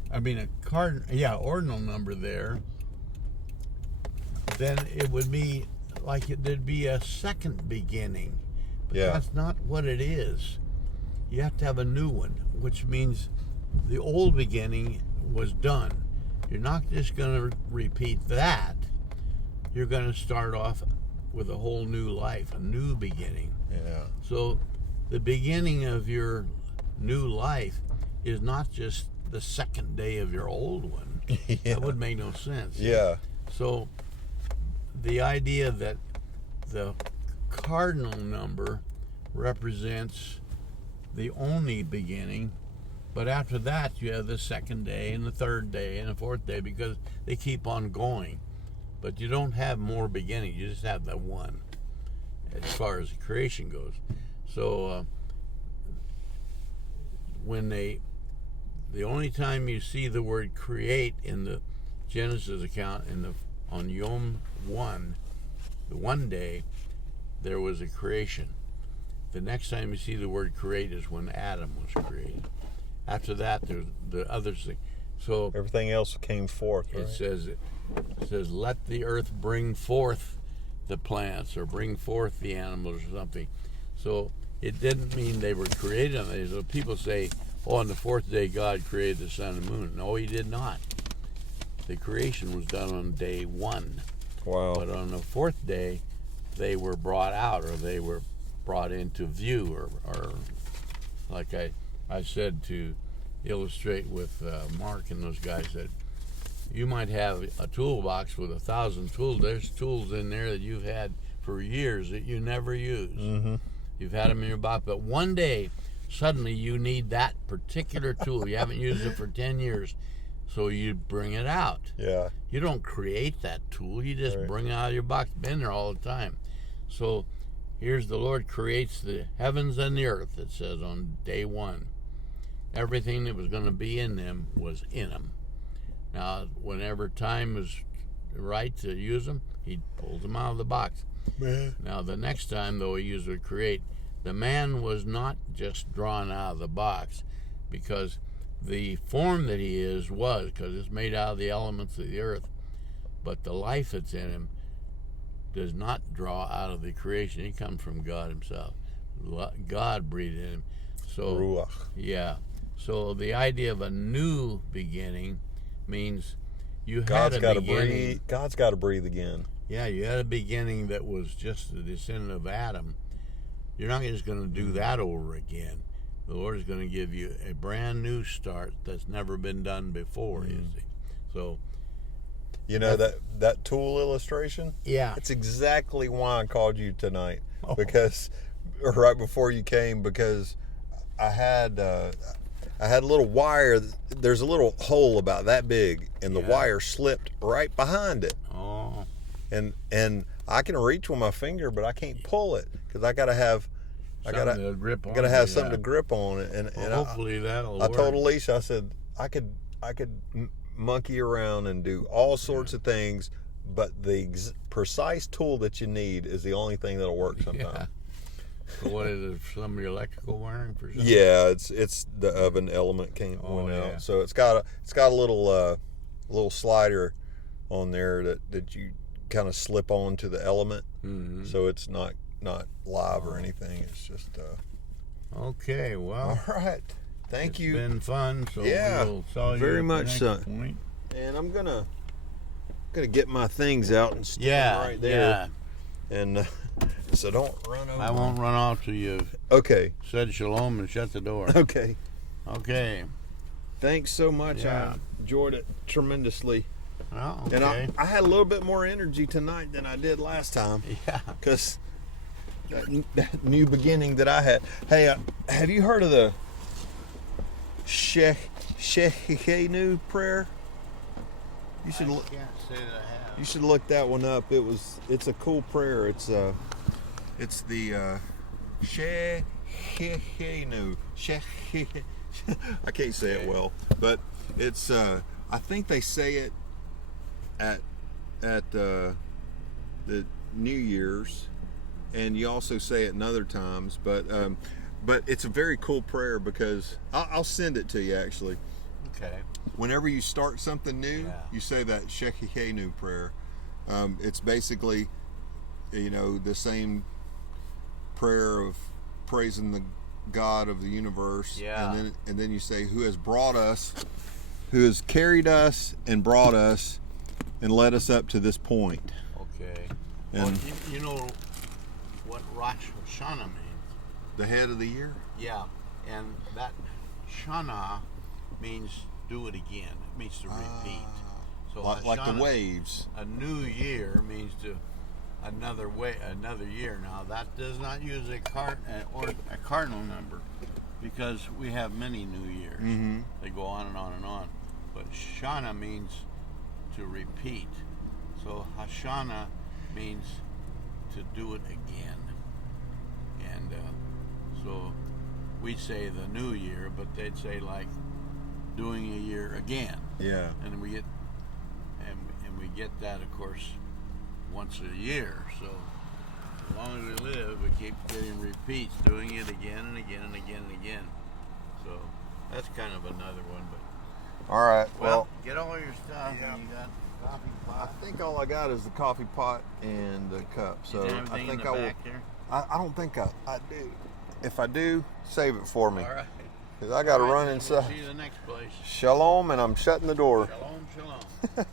number there, then it would be like there'd be a second beginning. But that's not what it is. You have to have a new one, which means the old beginning was done. You're not just going to repeat that. You're going to start off with a whole new life, a new beginning. Yeah. So the beginning of your new life is not just the second day of your old one. Yeah. That would make no sense. Yeah. So the idea that the cardinal number represents the only beginning, but after that you have the second day and the third day and the fourth day, because they keep on going. But you don't have more beginnings, you just have the one as far as creation goes. So the only time you see the word create in the Genesis account on Yom 1, the one day, there was a creation. The next time you see the word create is when Adam was created. After that, there's the other thing. So everything else came forth. Right? It says, let the earth bring forth the plants, or bring forth the animals, or something. So it didn't mean they were created. So people say, on the fourth day God created the sun and moon. No, he did not. The creation was done on day one. Wow. But on the fourth day, they were brought out, or they were brought into view, or like I said, to illustrate with Mark and those guys, that you might have a toolbox with 1,000 tools. There's tools in there that you've had for years that you never use. Mm-hmm. You've had them in your box, but one day, suddenly you need that particular tool. You haven't used it for 10 years, so you bring it out. Yeah. You don't create that tool. You just bring it out of your box. It's been there all the time. So here's the Lord creates the heavens and the earth, it says on day one. Everything that was going to be in them was in them. Now, whenever time was right to use them, he pulls them out of the box. Man. Now, the next time, though, he used to create, the man was not just drawn out of the box, because the form that he is was, because it's made out of the elements of the earth, but the life that's in him does not draw out of the creation. He comes from God himself. God breathed in him. So, Ruach. yeah. So the idea of a new beginning means you God's had got a to beginning. breathe. God's got to breathe again. Yeah, you had a beginning that was just the descendant of Adam. You're not just going to do that over again. The Lord is going to give you a brand new start that's never been done before, you see. So You know that tool illustration? Yeah. It's exactly why I called you tonight. Oh. Because right before you came, because I had a little wire. There's a little hole about that big, and the Yeah. wire slipped right behind it. Oh. And I can reach with my finger, but I can't pull it because I gotta have Something to grip on. gotta have yeah. something to grip on it. And Well, hopefully that'll I work. told Alicia, I said I could monkey around and do all sorts of things, but the precise tool that you need is the only thing that'll work sometimes. Yeah. So what is it? Some of your electrical wiring for something? Yeah, it's the oven element went yeah. out, so it's got a little slider on there that you kind of slip onto the element, Mhm. so it's not live or anything. It's just Okay. Well, all right. Thank it's you. been fun. So Yeah, we'll saw you very at the much next so. point. And I'm gonna get my things out and stick Yeah. them right there, and so don't run over. I won't run off till you've Okay. said shalom and shut the door. Okay. Okay. Thanks so much. Yeah. I enjoyed it tremendously. Well, And okay. I had a little bit more energy tonight than I did last time Yeah. because that new beginning that I had. Hey, have you heard of the Shehenu prayer? You should I look. can't say that I have. You should look that one up. It's a cool prayer. It's the Shehenu. I can't say it well, but it's I think they say it at the New Year's, and you also say it in other times. But it's a very cool prayer because I'll send it to you actually. Okay. Whenever you start something new, Yeah. you say that Shehenu prayer. It's basically, the same prayer of praising the God of the universe, Yeah. and then you say, who has carried us and brought us and led us up to this point. Okay. And- Well, you know what Rosh Hashanah means? The head of the year. Yeah. And that Shana means do it again. It means to repeat. So Like the Hashanah, waves. A new year means to another year. Now that does not use a cardinal number because we have many new years. Mm-hmm. They go on and on and on. But Shana means to repeat. So Hashanah means to do it again. And so we say the new year, but they'd say like doing a year again. Yeah. And we get that, of course, once a year. So as long as we live, we keep getting repeats, doing it again and again and again and again. So that's kind of another one. But All right. well, get all your stuff. Yeah. And you got coffee I pot. think all I got is the coffee pot and the cup. So Is I everything think in I the will. back there? I don't think I do. If I do, save it for me. All right. Because I got to All right, run then inside. We'll see you the next place. Shalom, and I'm shutting the door. Shalom, shalom.